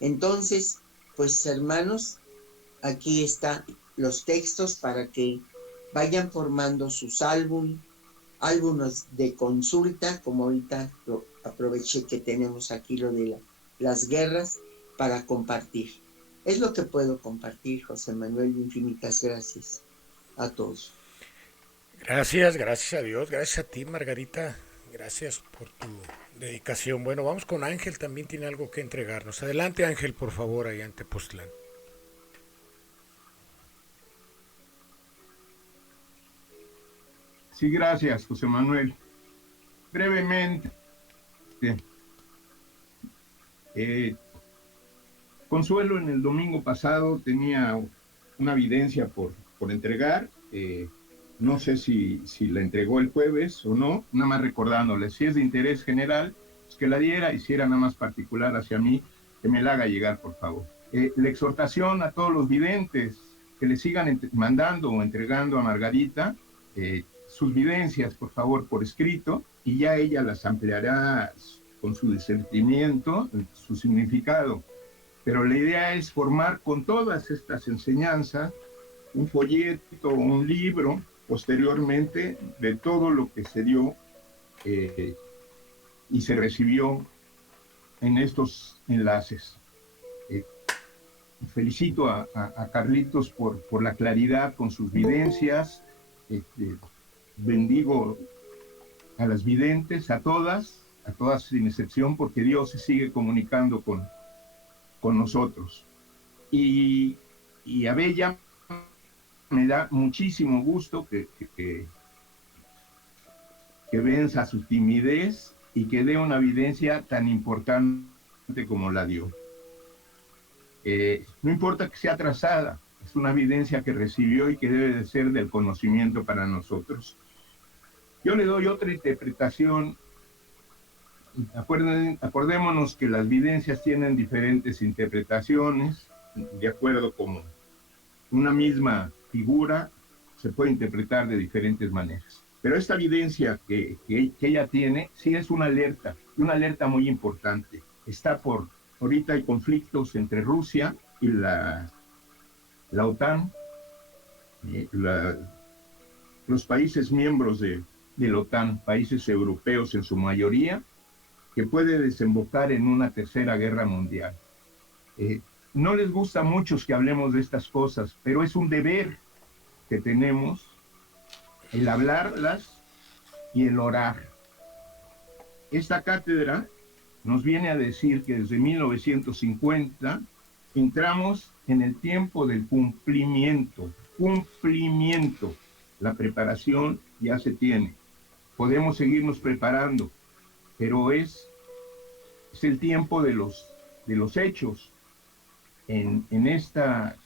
Entonces, pues hermanos, aquí están los textos para que vayan formando sus álbumes de consulta, como ahorita aproveché que tenemos aquí lo de las guerras, para compartir. Es lo que puedo compartir, José Manuel, infinitas gracias a todos. Gracias a Dios, gracias a ti, Margarita, gracias por tu dedicación. Bueno, vamos con Ángel, también tiene algo que entregarnos. Adelante, Ángel, por favor, ahí ante Tepoztlán. Sí, gracias, José Manuel. Brevemente, Consuelo en el domingo pasado tenía una evidencia por entregar. No sé si la entregó el jueves o no, nada más recordándole, si es de interés general, pues que la diera, y si era nada más particular hacia mí, que me la haga llegar, por favor. La exhortación a todos los videntes que le sigan mandando o entregando a Margarita sus vivencias, por favor, por escrito, y ya ella las ampliará con su discernimiento, su significado. Pero la idea es formar con todas estas enseñanzas un folleto, un libro, posteriormente, de todo lo que se dio y se recibió en estos enlaces. Felicito a Carlitos por la claridad con sus vivencias. bendigo a las videntes, a todas sin excepción, porque Dios se sigue comunicando con nosotros. Y a Bella me da muchísimo gusto que venza su timidez y que dé una evidencia tan importante como la dio. No importa que sea atrasada, es una evidencia que recibió y que debe de ser del conocimiento para nosotros. Yo le doy otra interpretación. Acordémonos que las evidencias tienen diferentes interpretaciones, de acuerdo como una misma figura se puede interpretar de diferentes maneras. Pero esta evidencia que ella tiene, sí es una alerta muy importante. Ahorita hay conflictos entre Rusia y la OTAN, los países miembros de la OTAN, países europeos en su mayoría, que puede desembocar en una tercera guerra mundial. No les gusta a muchos que hablemos de estas cosas, pero es un deber que tenemos el hablarlas y el orar. Esta cátedra nos viene a decir que desde 1950 entramos en el tiempo del cumplimiento. La preparación ya se tiene. Podemos seguirnos preparando, pero es el tiempo de los hechos. En esta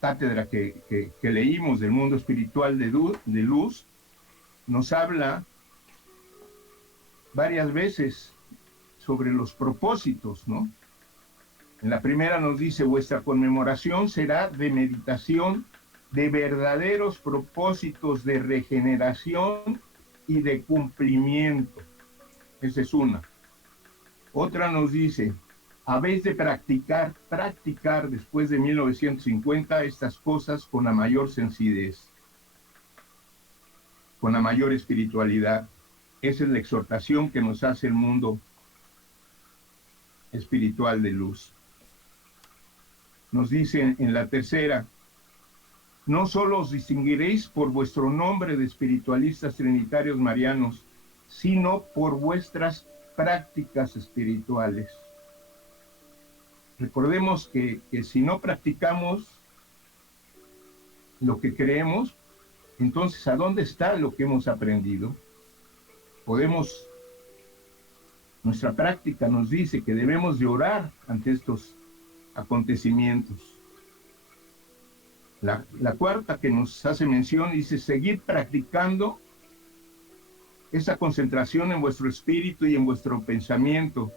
cátedra que leímos del mundo espiritual de luz, nos habla varias veces sobre los propósitos, ¿no? En la primera nos dice, vuestra conmemoración será de meditación de verdaderos propósitos de regeneración y de cumplimiento. Esa es una. Otra nos dice, habéis de practicar después de 1950 estas cosas con la mayor sencillez, con la mayor espiritualidad. Esa es la exhortación que nos hace el mundo espiritual de luz. Nos dice en la tercera, no solo os distinguiréis por vuestro nombre de espiritualistas trinitarios marianos, sino por vuestras prácticas espirituales. Recordemos que si no practicamos lo que creemos, entonces ¿a dónde está lo que hemos aprendido? Nuestra práctica nos dice que debemos de orar ante estos acontecimientos. La cuarta que nos hace mención dice, seguid practicando esa concentración en vuestro espíritu y en vuestro pensamiento,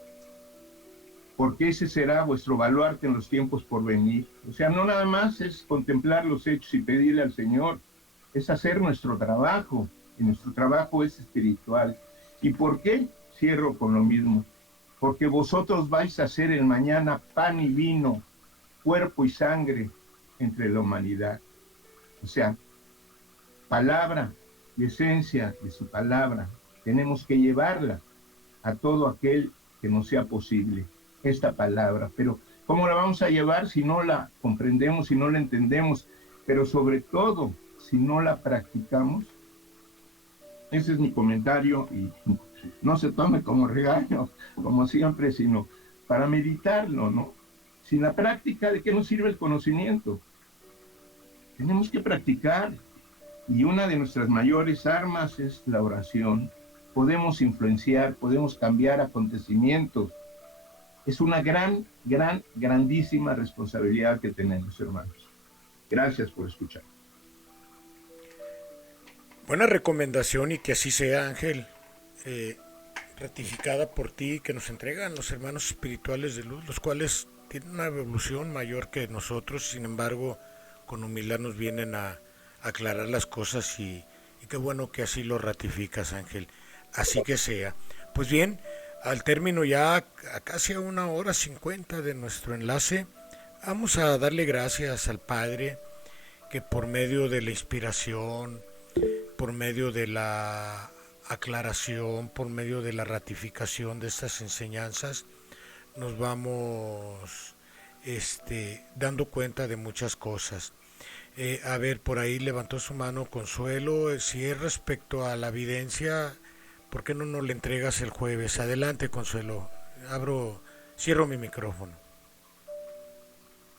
porque ese será vuestro baluarte en los tiempos por venir. O sea, no nada más es contemplar los hechos y pedirle al Señor, es hacer nuestro trabajo, y nuestro trabajo es espiritual. ¿Y por qué? Cierro con lo mismo. Porque vosotros vais a ser el mañana pan y vino, cuerpo y sangre entre la humanidad. O sea, palabra y esencia de su palabra, tenemos que llevarla a todo aquel que nos sea posible, esta palabra. Pero ¿cómo la vamos a llevar si no la comprendemos, si no la entendemos? Pero sobre todo, si no la practicamos. Ese es mi comentario y no se tome como regaño, como siempre, sino para meditarlo, ¿no? Sin la práctica, ¿de qué nos sirve el conocimiento? Tenemos que practicar. Y una de nuestras mayores armas es la oración. Podemos influenciar, podemos cambiar acontecimientos. Es una grandísima responsabilidad que tenemos, hermanos. Gracias por escuchar. Buena recomendación y que así sea, Ángel, ratificada por ti, que nos entregan los hermanos espirituales de luz, los cuales tienen una evolución mayor que nosotros, sin embargo, con humildad nos vienen a aclarar las cosas y qué bueno que así lo ratificas, Ángel. Así que sea. Pues bien, al término ya a casi a 1:50 de nuestro enlace, vamos a darle gracias al Padre que por medio de la inspiración, por medio de la aclaración, por medio de la ratificación de estas enseñanzas, nos vamos dando cuenta de muchas cosas. A ver, por ahí levantó su mano Consuelo. Si es respecto a la evidencia, ¿por qué no nos la entregas el jueves? Adelante, Consuelo. Cierro mi micrófono.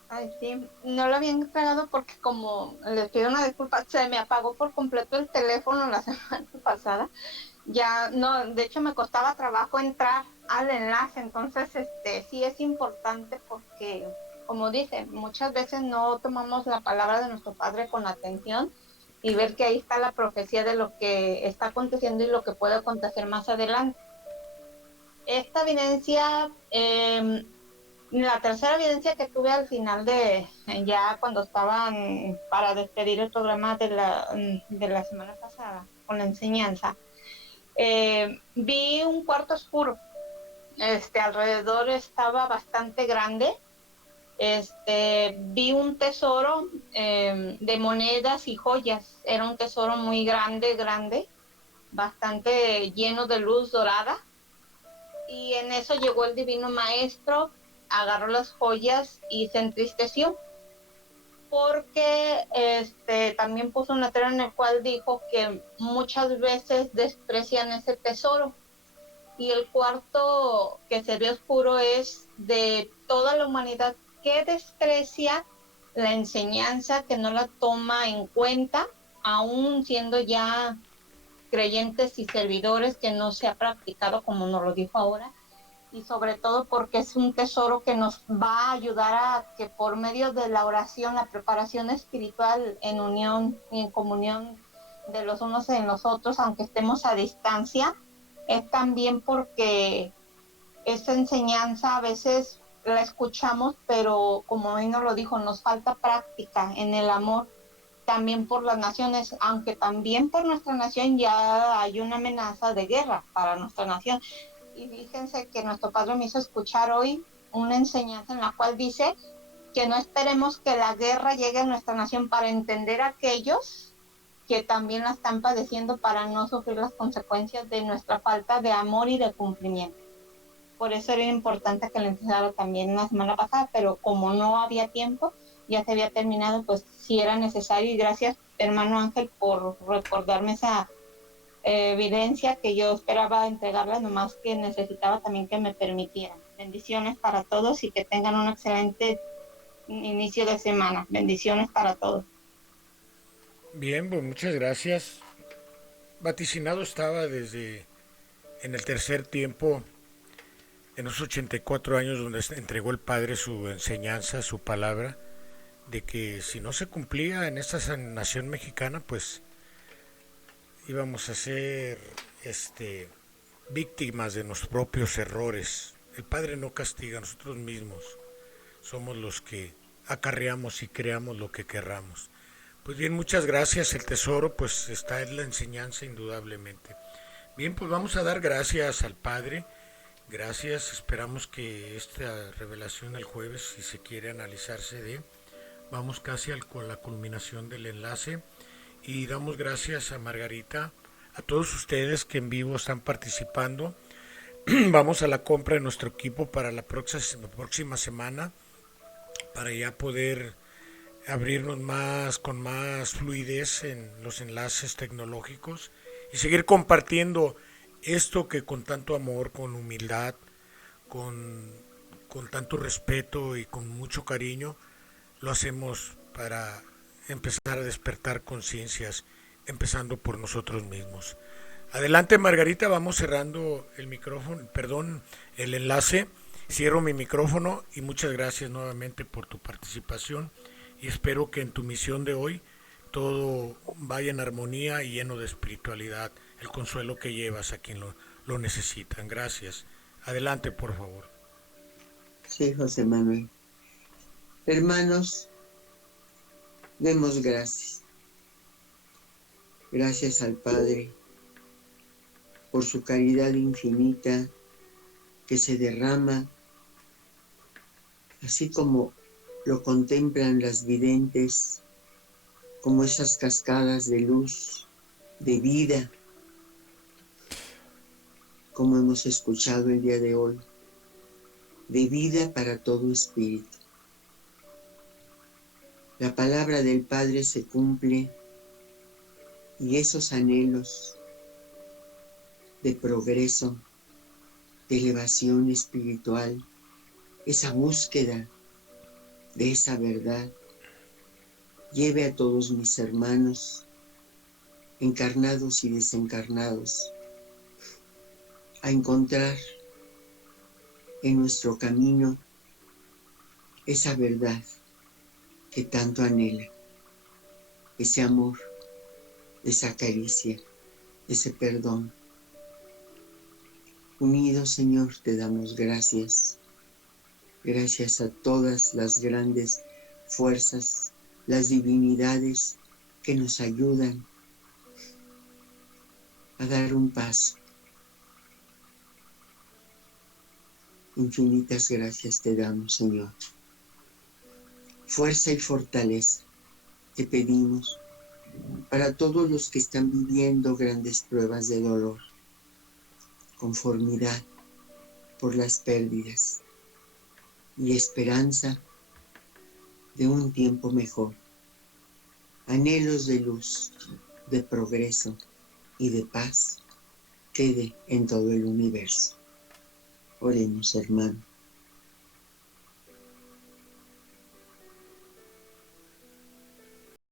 Ay, sí, no lo había entregado porque como les pido una disculpa, se me apagó por completo el teléfono la semana pasada. Ya no, de hecho me costaba trabajo entrar al enlace, entonces sí es importante porque, como dice, muchas veces no tomamos la palabra de nuestro Padre con atención y ver que ahí está la profecía de lo que está aconteciendo y lo que puede acontecer más adelante. Esta evidencia, la tercera evidencia que tuve al final ya cuando estaban para despedir el programa de la semana pasada con la enseñanza, vi un cuarto oscuro. Alrededor estaba bastante grande. Vi un tesoro de monedas y joyas. Era un tesoro muy grande, bastante lleno de luz dorada. Y en eso llegó el divino maestro, agarró las joyas y se entristeció porque también puso un letrero en el cual dijo que muchas veces desprecian ese tesoro. Y el cuarto que se ve oscuro es de toda la humanidad que desprecia la enseñanza, que no la toma en cuenta, aún siendo ya creyentes y servidores, que no se ha practicado como nos lo dijo ahora, y sobre todo porque es un tesoro que nos va a ayudar a que por medio de la oración, la preparación espiritual en unión y en comunión de los unos en los otros, aunque estemos a distancia, es también porque esta enseñanza a veces la escuchamos, pero como hoy nos lo dijo, nos falta práctica en el amor, también por las naciones, aunque también por nuestra nación ya hay una amenaza de guerra para nuestra nación. Y fíjense que nuestro Padre me hizo escuchar hoy una enseñanza en la cual dice que no esperemos que la guerra llegue a nuestra nación para entender a aquellos que también la están padeciendo, para no sufrir las consecuencias de nuestra falta de amor y de cumplimiento. Por eso era importante que lo empezara también la semana pasada, pero como no había tiempo, ya se había terminado, pues sí era necesario. Y gracias, hermano Ángel, por recordarme esa evidencia que yo esperaba entregarla, nomás que necesitaba también que me permitieran. Bendiciones para todos y que tengan un excelente inicio de semana. Bendiciones para todos. Bien, pues muchas gracias. Vaticinado estaba desde en el tercer tiempo, en los 84 años donde entregó el Padre su enseñanza, su palabra, de que si no se cumplía en esta nación mexicana, pues íbamos a ser víctimas de nuestros propios errores. El Padre no castiga, nosotros mismos somos los que acarreamos y creamos lo que querramos. Pues bien, muchas gracias. El tesoro pues está en la enseñanza indudablemente. Bien, pues vamos a dar gracias al Padre. Gracias, esperamos que esta revelación el jueves, si se quiere analizarse vamos casi con la culminación del enlace y damos gracias a Margarita, a todos ustedes que en vivo están participando. Vamos a la compra de nuestro equipo para la próxima semana, para ya poder abrirnos más con más fluidez en los enlaces tecnológicos y seguir compartiendo esto que con tanto amor, con humildad, con, con tanto respeto y con mucho cariño lo hacemos para empezar a despertar conciencias, empezando por nosotros mismos. Adelante Margarita, vamos cerrando el micrófono, perdón, el enlace. Cierro mi micrófono y muchas gracias nuevamente por tu participación y espero que en tu misión de hoy todo vaya en armonía y lleno de espiritualidad, el consuelo que llevas a quien lo necesitan. Gracias. Adelante, por favor. Sí, José Manuel. Hermanos, demos gracias. Gracias al Padre por su caridad infinita que se derrama, así como lo contemplan las videntes, como esas cascadas de luz, de vida, como hemos escuchado el día de hoy, de vida para todo espíritu. la palabra del Padre se cumple y esos anhelos de progreso, de elevación espiritual, esa búsqueda de esa verdad, lleve a todos mis hermanos, encarnados y desencarnados, a encontrar en nuestro camino esa verdad que tanto anhela, ese amor, esa caricia, ese perdón. Unidos, Señor, te damos gracias. Gracias a todas las grandes fuerzas, las divinidades que nos ayudan a dar un paso. Infinitas gracias te damos, Señor. Fuerza y fortaleza te pedimos para todos los que están viviendo grandes pruebas de dolor, conformidad por las pérdidas y esperanza de un tiempo mejor, anhelos de luz, de progreso y de paz quede en todo el universo. Oremos, hermanos.